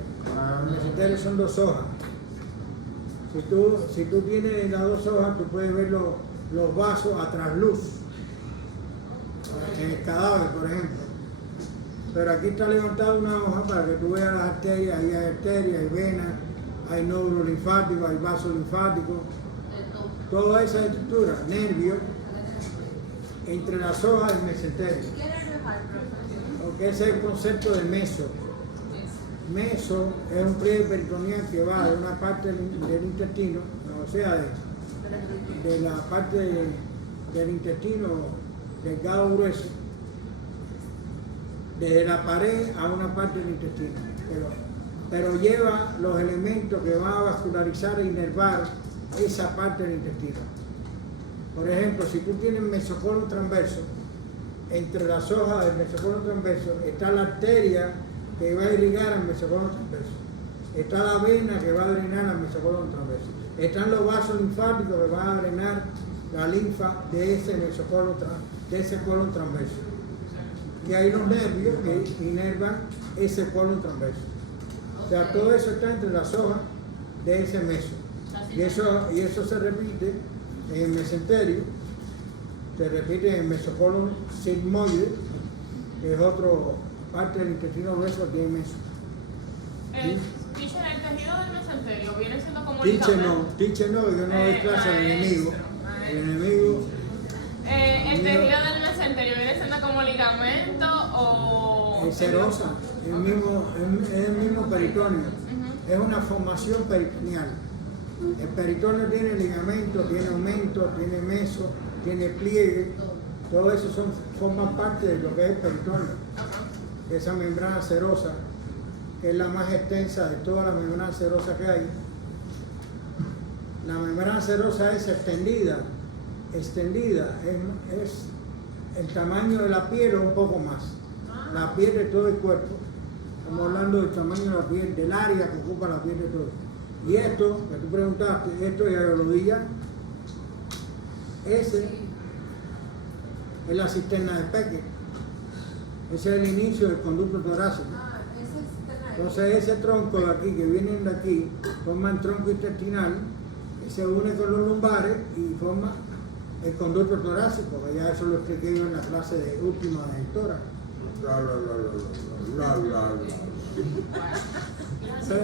El mesenterio son dos hojas. Si tú tienes las dos hojas, tú puedes ver los vasos a trasluz, en el cadáver, por ejemplo. Pero aquí está levantada una hoja para que tú veas las arterias. Ahí hay arterias, hay venas, hay nódulos linfáticos, hay vasos linfáticos, toda esa estructura, nervios, entre las hojas del mesenterio. ¿Qué nervio hay, profesor? Porque ese es el concepto de meso. Meso es un pliegue peritoneal que va de una parte del intestino, o sea, de la parte del intestino delgado grueso, desde la pared a una parte del intestino. Pero lleva los elementos que van a vascularizar e inervar esa parte del intestino. Por ejemplo, si tú tienes mesocolon transverso, entre las hojas del mesocolon transverso está la arteria que va a irrigar al mesocolon transverso, está la vena que va a drenar al mesocolon transverso, están los vasos linfáticos que van a drenar la linfa de ese colon transverso, y hay los nervios que inervan ese colon transverso. O sea, todo eso está entre las hojas de ese meso. Y eso se repite en el mesenterio, se repite en el mesocolon sigmoide, que es otra parte del intestino grueso que tiene meso. Teacher, el tejido del mesenterio viene siendo como Teacher ligamento. no, yo no doy clase al enemigo. El enemigo. El tejido del mesenterio viene siendo como ligamento o. Es serosa, es el mismo peritoneo. Es una formación peritoneal. El peritoneo tiene ligamento, tiene aumento, tiene meso, tiene pliegue. Todo eso forman parte de lo que es el peritoneo. Esa membrana serosa, que es la más extensa de todas las membranas serosas que hay. La membrana serosa es extendida, es el tamaño de la piel o un poco más. La piel de todo el cuerpo. Estamos hablando del tamaño de la piel, del área que ocupa la piel de todo. Y esto, que tú preguntaste, esto ya lo dije, ese es la cisterna de Becker. Ese es el inicio del conducto torácico. Entonces ese tronco de aquí, que vienen de aquí, forma el tronco intestinal, que se une con los lumbares y forma el conducto torácico, que ya eso lo expliqué yo en la clase de última de tórax.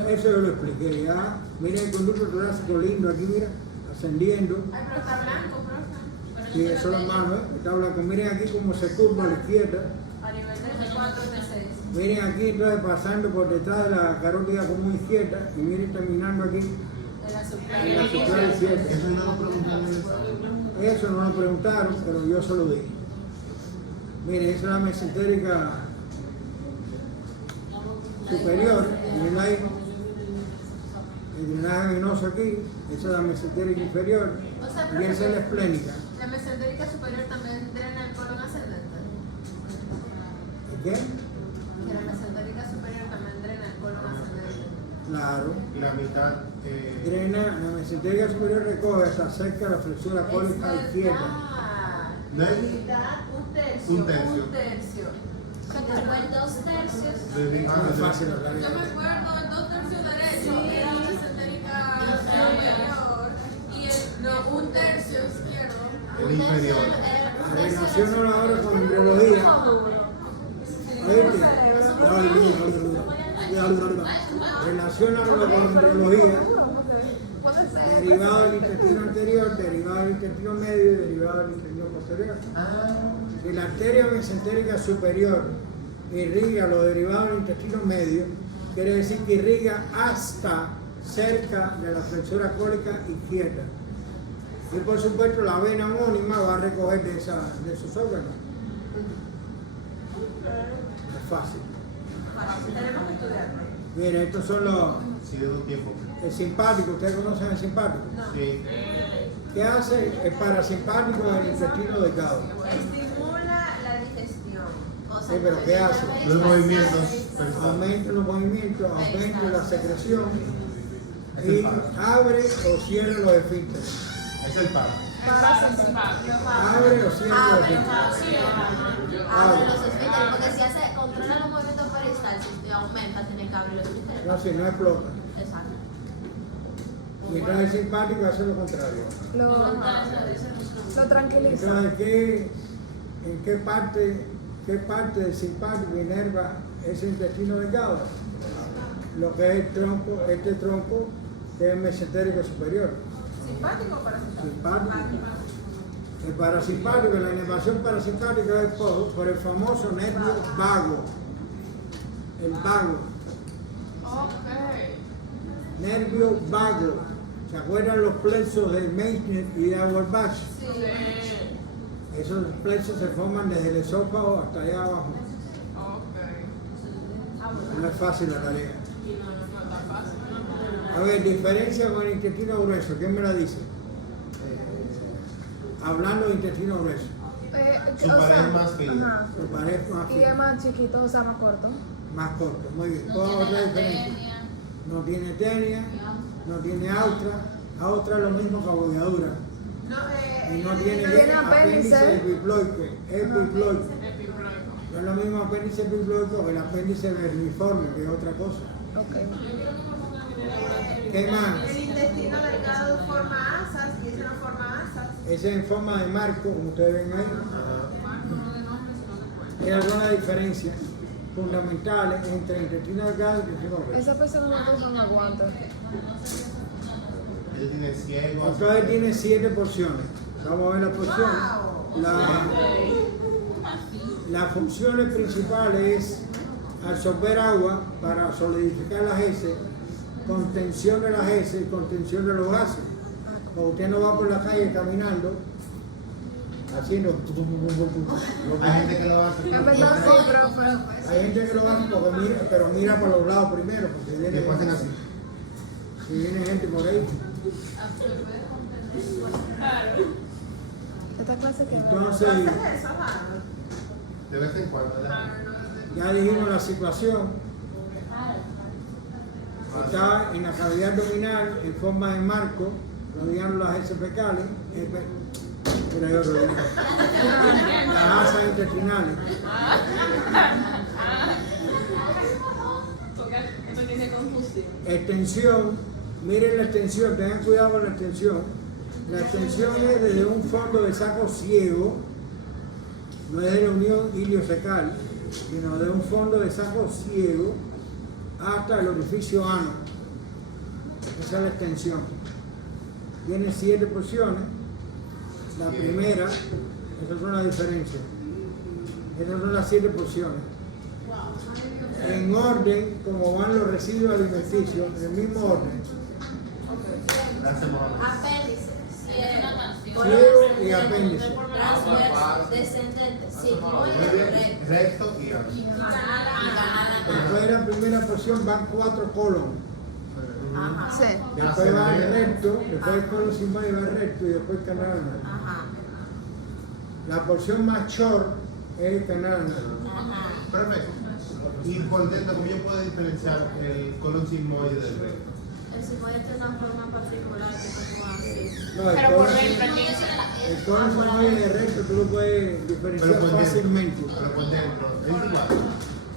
Eso yo lo expliqué ya. Miren el conducto torácico lindo aquí, mira, ascendiendo. Ay, pero está blanco, profe. Sí, eso es lo malo, está blanco. Miren aquí cómo se curva a la izquierda. A nivel de 4 de 6. Miren aquí entonces pasando por detrás de la carótida común izquierda y miren terminando aquí De la en la subclavícula izquierda. Eso no lo preguntaron. Eso no lo preguntaron, pero yo se lo dije. Miren, esa es la mesentérica superior, miren ahí. el drenaje venoso aquí, esa es la mesentérica inferior, O sea, y profe, esa es la esplénica. la mesentérica superior también drena el colon ascendente. ¿Qué? Que la mesentérica superior también drena el colon ascendente. Claro. Y la mitad, Drena, la mesentérica superior recoge hasta cerca de la flexura cólica izquierda. ¿no es? Mitad, un tercio. Un tercio. Un tercio. Después 2/3. No es fácil hablar de Yo me eso. acuerdo del 2/3 derecho, que era la mesentérica superior, y el un tercio izquierdo. El inferior. Relaciono ahora con embriología. ¿Oíste? Relacionalo con embriología. Puede ser. Derivado del intestino anterior, derivado del intestino medio y derivado del intestino posterior. Si la arteria mesentérica superior irriga los derivados del intestino medio, quiere decir que irriga hasta cerca de la flexura cólica izquierda. Y por supuesto la vena homónima va a recoger de esos órganos. Es fácil. Tenemos que estudiarlo. Miren, estos son los... Sí, de dos tiempos. El simpático, ¿ustedes conocen el simpático? Sí. ¿Qué hace el parasimpático del intestino delgado? Estimula la digestión. Sí, pero ¿qué hace? Los movimientos. Aumenta los movimientos, aumenta la secreción y abre o cierra los esfínteres. Es el par. Abre o cierra los esfínteres. Abre los esfínteres, porque si hace, controla los movimientos peristales, si aumenta, tiene que abrir los esfínteres. No, si no explota. Exacto. Mientras el simpático hace lo contrario. Lo tranquiliza. Entonces, ¿en qué parte del simpático inerva ese intestino delgado? Lo que es el tronco, este tronco, que es el mesentérico superior. ¿Simpático o parasimpático? Simpático. El parasimpático, la inervación parasimpática es por el famoso nervio vago. El vago. Ok. Nervio vago. ¿Se acuerdan los plexos de Meissner y de Auerbach? Sí. Esos plexos se forman desde el esófago hasta allá abajo. Ok. No es fácil la tarea. No está fácil. A ver, diferencia con el intestino grueso. ¿Quién me la dice? Hablando de intestino grueso. Su pared es más fina. Ajá. Me parece más Y fino, es más chiquito, o sea, más corto. más corto. Muy bien. No ¿Cuál tiene otra la diferencia? tenia. No tiene tenia, no tiene austra. Austra es lo mismo que abogadura. No, Y no tiene tiene apéndice. apéndice epiploico. Epiploico. Epiploico. No es lo mismo apéndice epiploico que el apéndice vermiforme, que es otra cosa. Ok. ¿Qué más? el intestino delgado forma asas y ese no forma asas. Ese es en forma de marco, como ustedes ven ahí. Hay algunas diferencias fundamentales entre intestino delgado y intestino grueso. Esa persona no usa un aguante. Ellos tienen ciego. Entonces tiene 7 porciones. Vamos a ver las porciones. Las funciones principales es absorber agua para solidificar las heces, contención de las heces y contención de los gases. Porque usted no va por la calle caminando haciendo... Hay gente que lo hace. En verdad sí, profe. Hay gente que lo hace porque mira, pero mira por los lados primero, porque viene, Después hacen así. si viene gente por ahí. Esta clase que Entonces, ¿Haces eso, Harold? De vez en cuando. ya dijimos la situación. Está en la cavidad abdominal en forma de marco, rodeando las heces fecales, pero hay otro, las asas intestinales. Porque esto tiene confusión. Extensión, miren la extensión, tengan cuidado con la extensión. La extensión es desde un fondo de saco ciego, no es de la unión iliocecal, sino de un fondo de saco ciego hasta el orificio ano. Esa es la extensión. Tiene 7 porciones. La primera, esas son las diferencias. Esas son las 7 porciones. En orden, como van los residuos alimenticios, en el mismo orden. Apéndice. Ciego y apéndice. Transverso, descendente, sigmoide, Recto y y canal. Después de la primera porción van 4 colon. Ajá. Sí. Después va recto, después el colon sigmoide va recto y después el canal anal. Ajá. La porción más short es el canal anal. Ajá. Perfecto. Y por dentro, ¿cómo yo puedo diferenciar el colon sigmoide del recto? El sigmoide tiene una forma particular que es como así. No, el Pero por colon- dentro, ¿qué dice? el colon sigmoide recto tú lo puedes diferenciar fácilmente. Pero por dentro, es igual.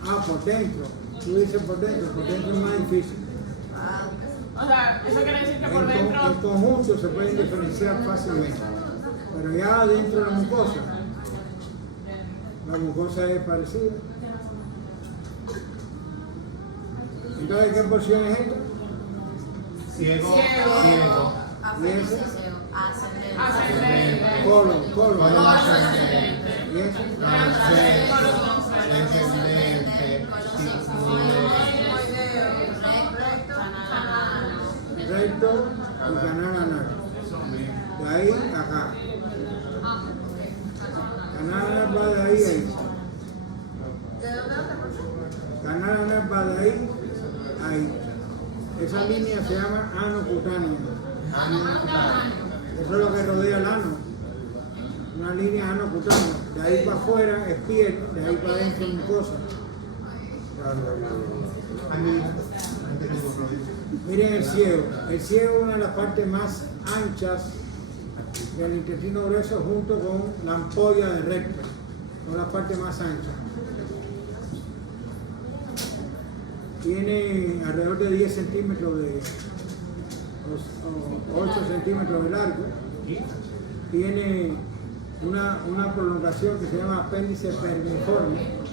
Ah, por dentro. Tú dices por dentro es más difícil. O sea, eso quiere decir que por En dentro. conjunto se pueden diferenciar fácilmente. Pero ya dentro de la mucosa es parecida. Entonces, ¿qué porción es esta? Ciego, Ciego. ciego. Apéndice ascendente. Ascendente. Colon. Colon ascendente. ¿Y eso? Descendente. Recto y canal anal. De ahí a acá. Canal anal va de ahí a ahí. Canal anal va de ahí a ahí. Esa línea se llama ano cutáneo. Eso es lo que rodea el ano. Una línea ano cutáneo. De ahí para afuera es piel, de ahí para adentro es mucosa. Miren el ciego. El ciego es una de las partes más anchas del intestino grueso junto con la ampolla del recto. Son las partes más anchas. Tiene alrededor de 10 centímetros o 8 centímetros de largo. Tiene una prolongación que se llama apéndice vermiforme.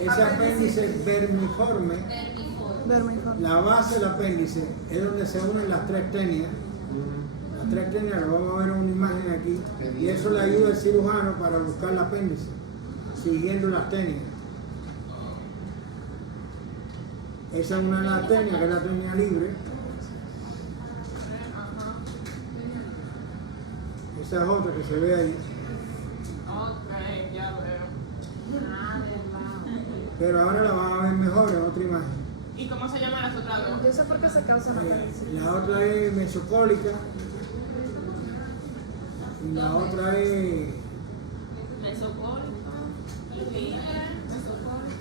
Ese apéndice vermiforme, la base del apéndice es donde se unen las tres tenias. Las tres tenias, lo vamos a ver en una imagen aquí, y eso le ayuda al cirujano para buscar el apéndice, siguiendo las tenias. Esa es una de las tenias, que es la tenia libre. Esa es otra que se ve ahí. Ok, ya veo. Pero ahora la van a ver mejor en otra imagen. ¿Y cómo se llaman las otras dos? Yo sé por qué se causa una apéndice. La otra es mesocólica y la otra es Mesocólico, libre, mesocólico.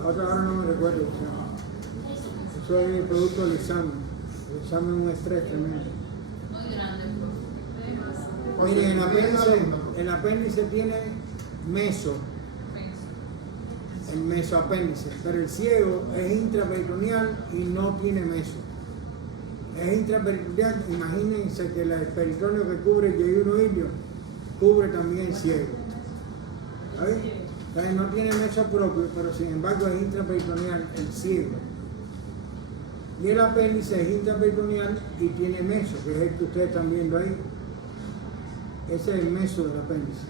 la otra ahora no me recuerdo. O sea, eso es producto del examen. El examen es un estrés tremendo. Miren, el apéndice tiene meso, el mesoapéndice, pero el ciego es intraperitoneal y no tiene meso. Es intraperitoneal, imagínense que el peritoneo que cubre el yeyuno ilio cubre también el ciego. ¿Sabes? Entonces no tiene meso propio, pero sin embargo es intraperitoneal el ciego. Y el apéndice es intraperitoneal y tiene meso, que es el que ustedes están viendo ahí. Ese es el meso del apéndice.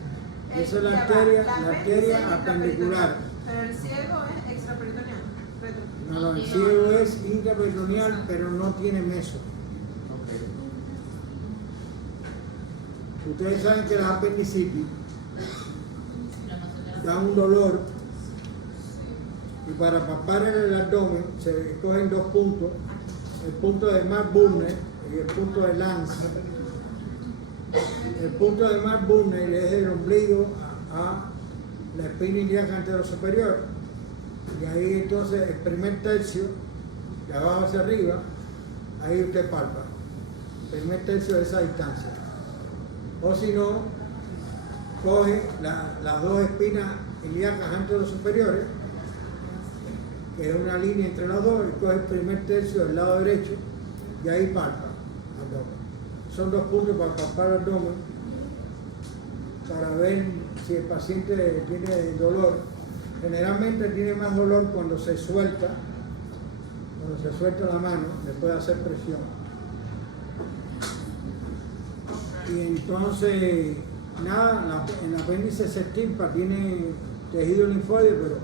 Esa es la arteria apendicular. Pero el ciego es extraperitoneal. No, el ciego es intraperitoneal, pero no tiene meso. Ustedes saben que la apendicitis da un dolor y para palpar el abdomen se escogen dos puntos, el punto de Mark-Burner y el punto de Lance. El punto de Mark-Burner es el ombligo a la espina ilíaca anterosuperior y ahí entonces el primer tercio de abajo hacia arriba, ahí usted palpa el primer tercio de esa distancia, o si no coge las dos espinas ilíacas anterosuperiores, que es una línea entre las dos, y coge el primer tercio del lado derecho y ahí palpa abdomen. Son dos puntos para palpar el abdomen, para ver si el paciente tiene dolor. Generalmente tiene más dolor cuando se suelta la mano, después de hacer presión. Y entonces, nada, el apéndice se extirpa, tiene tejido linfoide, pero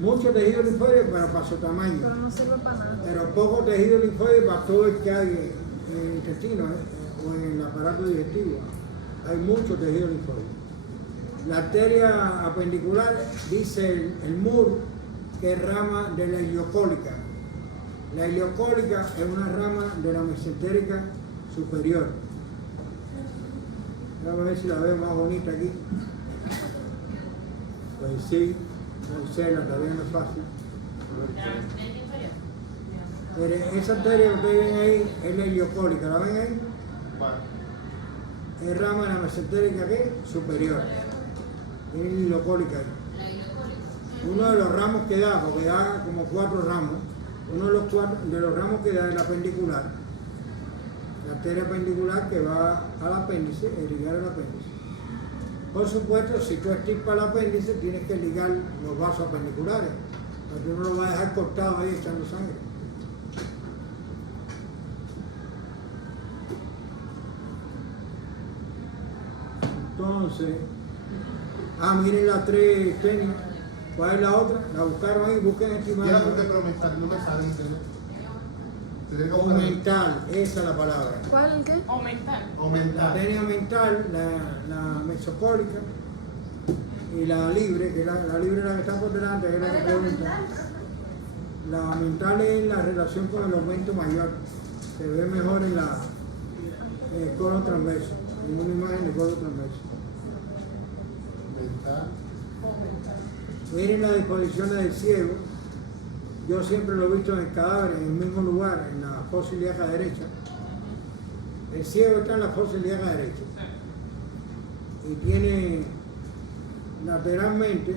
mucho tejido linfoide para su tamaño. Pero no sirve para nada. Pero poco tejido linfoide para todo el que hay en el intestino o en el aparato digestivo. Hay mucho tejido linfoide. La arteria apendicular, dice el MUR, que es rama de la iliocólica. La iliocólica es una rama de la mesentérica superior. Vamos a ver si la veo más bonita aquí. Pues sí, no sé, la todavía no es fácil. Pero esa arteria que ustedes ven ahí es la iliocólica, ¿la ven ahí? Es rama de la mesentérica ¿qué? Superior. Tiene la iliocólica ahí. Uno de los ramos que da, porque da como 4 ramos, uno de los ramos que da es la pendicular, la arteria pendicular que va al apéndice, ligar el apéndice. Por supuesto, si tú estirpas el apéndice, tienes que ligar los vasos apendiculares, porque uno lo va a dejar cortado ahí echando sangre. Entonces, miren las 3 técnicas. ¿Cuál es la otra? La buscaron ahí, busquen esta Ya la imagen. busqué, pero no me sale. Tendría que buscar. Aumental, esa es la palabra. ¿Cuál? ¿El qué? Aumentar. La Aumentar. arteria mental, la mesocólica y la libre, que la libre es la que está por delante, que es la que pregunta. La mental es la relación con el aumento mayor. Se ve mejor en el colon transverso, en una imagen de colon transverso. Aumentar. Miren las disposiciones del ciego. Yo siempre lo he visto en el cadáver, en el mismo lugar, en la fosa ilíaca derecha. El ciego está en la fosa ilíaca derecha. Y tiene lateralmente,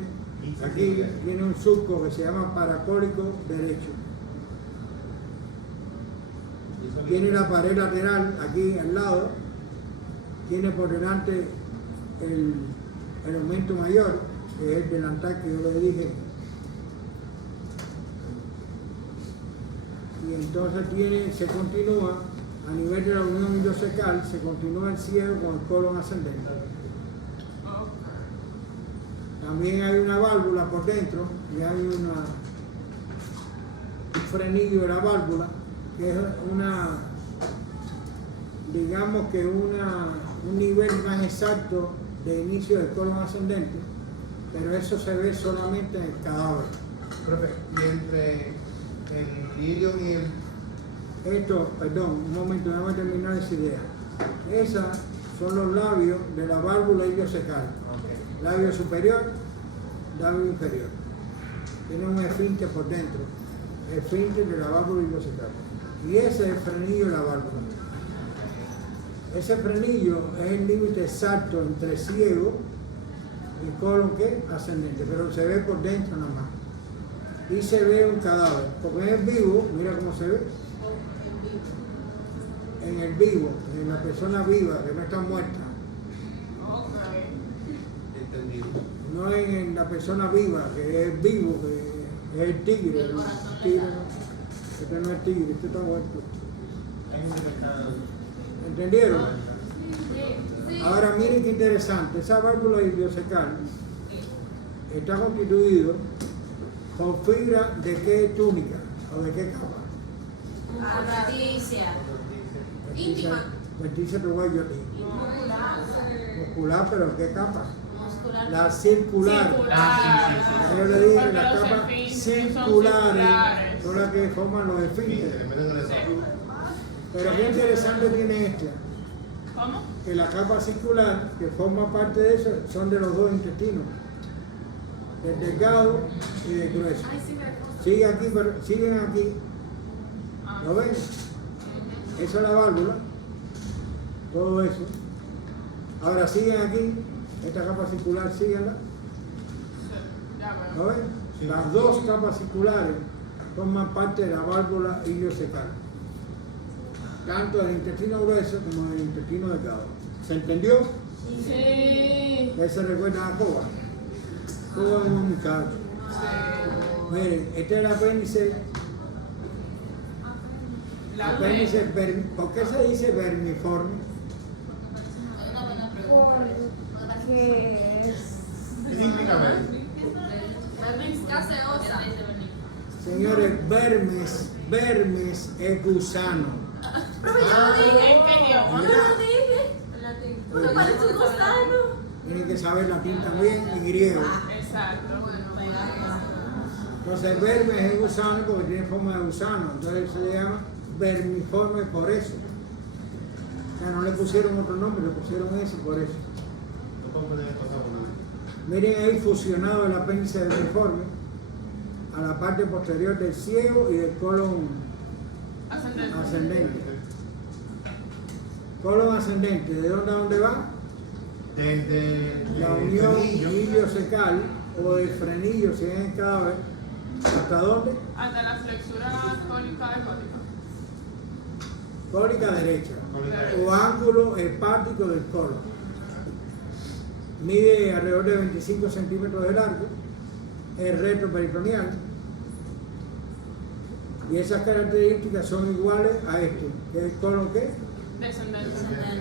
aquí tiene un surco que se llama paracólico derecho. Tiene la pared lateral aquí al lado, tiene por delante el aumento mayor, que es el delantal que yo le dije. Y entonces se continúa, a nivel de la unión iliocecal, se continúa el ciego con el colon ascendente. También hay una válvula por dentro y hay un frenillo de la válvula, que es digamos que un nivel más exacto de inicio del colon ascendente, pero eso se ve solamente en el cadáver. Profe, y entre el ilion y el... Un momento, déjame terminar esa idea. Esas son los labios de la válvula iliocecal. Labio superior, labio inferior. Tiene un esfínter por dentro, esfínter de la válvula iliocecal. Y ese es el frenillo de la válvula. Ese frenillo es el límite exacto entre ciego y colon ¿qué? Ascendente, pero se ve por dentro nada más. Y se ve un cadáver, porque es vivo, mira cómo se ve. En el vivo, en la persona viva, que no está muerta. Entendido. No en la persona viva, que es vivo, que es el tigre. El tigre este no es tigre, este está muerto. ¿Entendieron? Ahora miren qué interesante, esa válvula iliocecal está constituido con fibra de qué túnica o de qué capa. Adventicia. Íntima. Verticia te voy yo a ti. Muscular, pero ¿qué capa? Muscular. La circular. Circular. Yo le dije Porque las los capas esfínteres son circulares circulares. son las que forman los esfínteres. Pero qué interesante tiene esta, ¿Cómo? que la capa circular que forma parte de eso son de los dos intestinos, del delgado y del grueso. Siguen aquí, siguen aquí. ¿Lo ven? Esa es la válvula, todo eso. Ahora siguen aquí, esta capa circular, síguenla. Ya ¿Lo veo. ven? Las dos capas circulares forman parte de la válvula iliocecal, tanto del intestino grueso como del intestino delgado. ¿Se entendió? Sí. ¿Ustedes se recuerdan a Coba? Coba es un muchacho. Miren, este es el apéndice. Apéndice, ¿por qué se dice vermiforme? Porque es... ¿Qué significa ver? Gaseosa. Señores, vermes es gusano. ¿En qué idioma? Mira, Parece un gusano. tienen que saber latín también y griego. Exacto. Entonces verme es gusano porque tiene forma de gusano, entonces se le llama vermiforme por eso. O sea, no le pusieron otro nombre, le pusieron ese por eso. No puedo poner esto acá, ¿no? Miren ahí fusionado el apéndice vermiforme a la parte posterior del ciego y del colon ascendente. Colon ascendente, ¿de dónde a dónde va? Desde La el unión frenillo. iliocecal o del frenillo, si es en el cadáver, ¿hasta dónde? Hasta la flexura cólica de cólica. Cólica derecha Cólica o ángulo hepático del colon. Mide alrededor de 25 centímetros de largo, es retroperitoneal y esas características son iguales a este, que es el colon ¿qué? Descendente.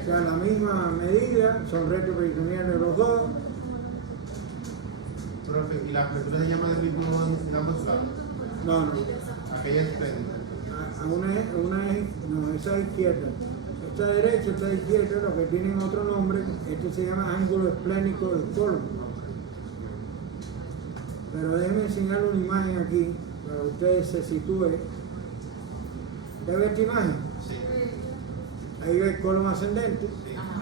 O sea, la misma medida, son retroperitoneales los dos. Profe, ¿y la flexura se llama de ritmo en ambos lados? No, no. Aquella es espléndida. Una es, no, esa es izquierda. Esta derecha, esta izquierda, lo que tienen otro nombre, este se llama ángulo esplénico del colon. Pero déjenme enseñarle una imagen aquí, para que ustedes se sitúen. ¿Ya ve esta imagen? Sí. Ahí ve el colon ascendente,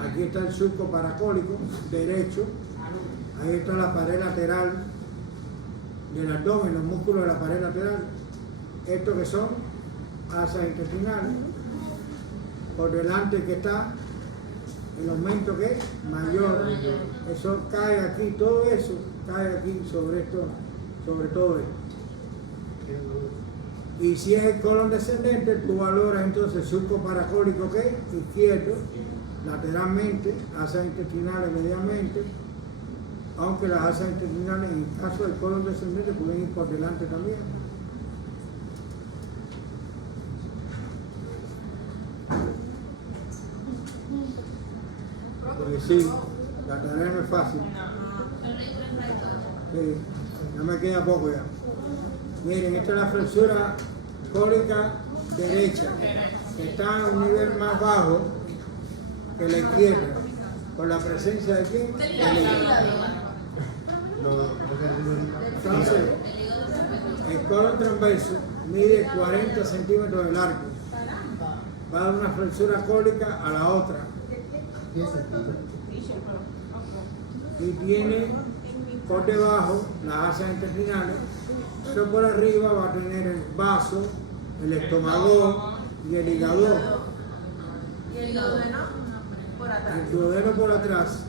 aquí está el surco paracólico derecho, ahí está la pared lateral del abdomen, los músculos de la pared lateral, estos que son asas intestinales, por delante que está el aumento que es mayor, eso cae aquí, todo eso cae aquí sobre esto, sobre todo esto. Y si es el colon descendente, tú valoras entonces el surco paracólico que es izquierdo, lateralmente, asas intestinales medialmente, aunque las asas intestinales en el caso del colon descendente pueden ir por delante también. Porque sí, la tarea no es fácil. Sí, ya me queda poco ya. Miren, esta es la flexura cólica derecha, que está a un nivel más bajo que la izquierda, por la presencia de quién? Del hígado. Entonces, el colon transverso mide 40 centímetros de largo. Va de una flexura cólica a la otra. Y tiene por debajo las asas intestinales. Pero por arriba va a tener el vaso, el estómago y el hígado. Y el duodeno por atrás. El duodeno por atrás.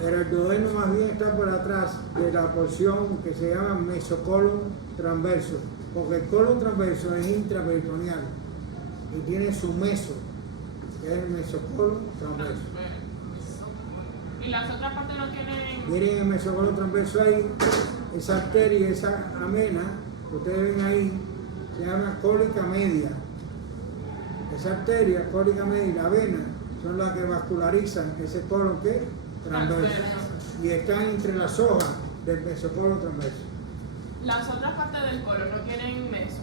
Pero el duodeno más bien está por atrás de la porción que se llama mesocolon transverso. Porque el colon transverso es intraperitoneal y tiene su meso, que es el mesocolon transverso. ¿Y las otras partes no tienen? Miren el mesocolon transverso ahí, esa arteria, esa amena, que ustedes ven ahí, se llama cólica media. Esa arteria, cólica media y la vena son las que vascularizan ese colon que transverso. Y están entre las hojas del mesocolon transverso. ¿Las otras partes del colon no tienen meso?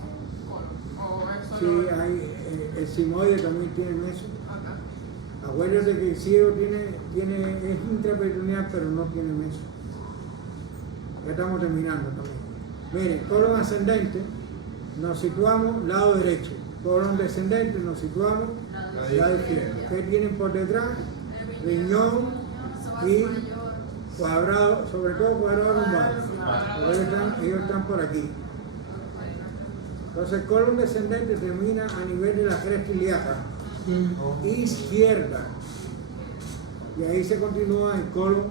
¿O eso Sí, no? hay, el sigmoide también tiene meso. Acá. Acuérdense que el ciego es intraperitoneal, pero no tiene meso. Ya estamos terminando también. Miren, colon ascendente, nos situamos lado derecho. Colon descendente, nos situamos lado izquierdo. ¿Qué tienen por detrás? Riñón y cuadrado, sobre todo cuadrado lumbar. Ellos están por aquí. Entonces el colon descendente termina a nivel de la cresta ilíaca izquierda. Y ahí se continúa el colon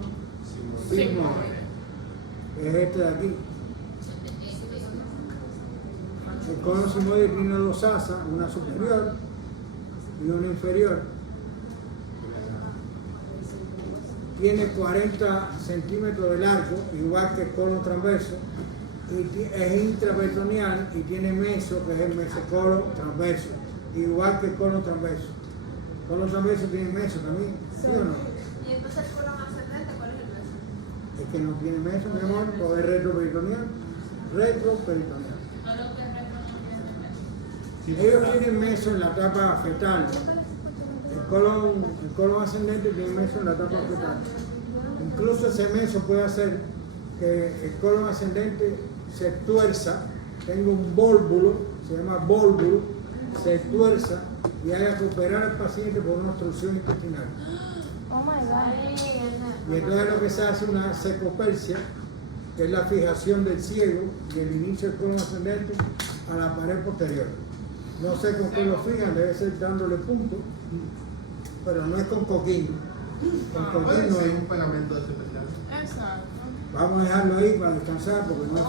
sigmoide, que es este de aquí. El colon sigmoide tiene dos asas, una superior y una inferior. Tiene 40 centímetros de largo, igual que el colon transverso, y es intraperitoneal y tiene meso, que es el mesocolon transverso, igual que el colon transverso. El colon transverso tiene meso también, ¿sí o no? Y entonces el colon ascendente, ¿cuál es el meso? Es que no tiene meso, mi amor, porque es retroperitoneal. Retroperitoneal. Ellos tienen meso en la etapa fetal. El colon ascendente tiene meso en la etapa fetal. Incluso ese meso puede hacer que el colon ascendente se tuerza, tenga un vólvulo, se llama vólvulo, se tuerza y haya que operar al paciente por una obstrucción intestinal. Oh my God. Y entonces lo que se hace es una secopercia, que es la fijación del ciego y el inicio del colon ascendente a la pared posterior. No sé con qué lo fijan, debe ser dándole punto, pero no es con coquín. Con coquín Puede no ser es. un pegamento de ese especial. Exacto. Vamos a dejarlo ahí para descansar porque no es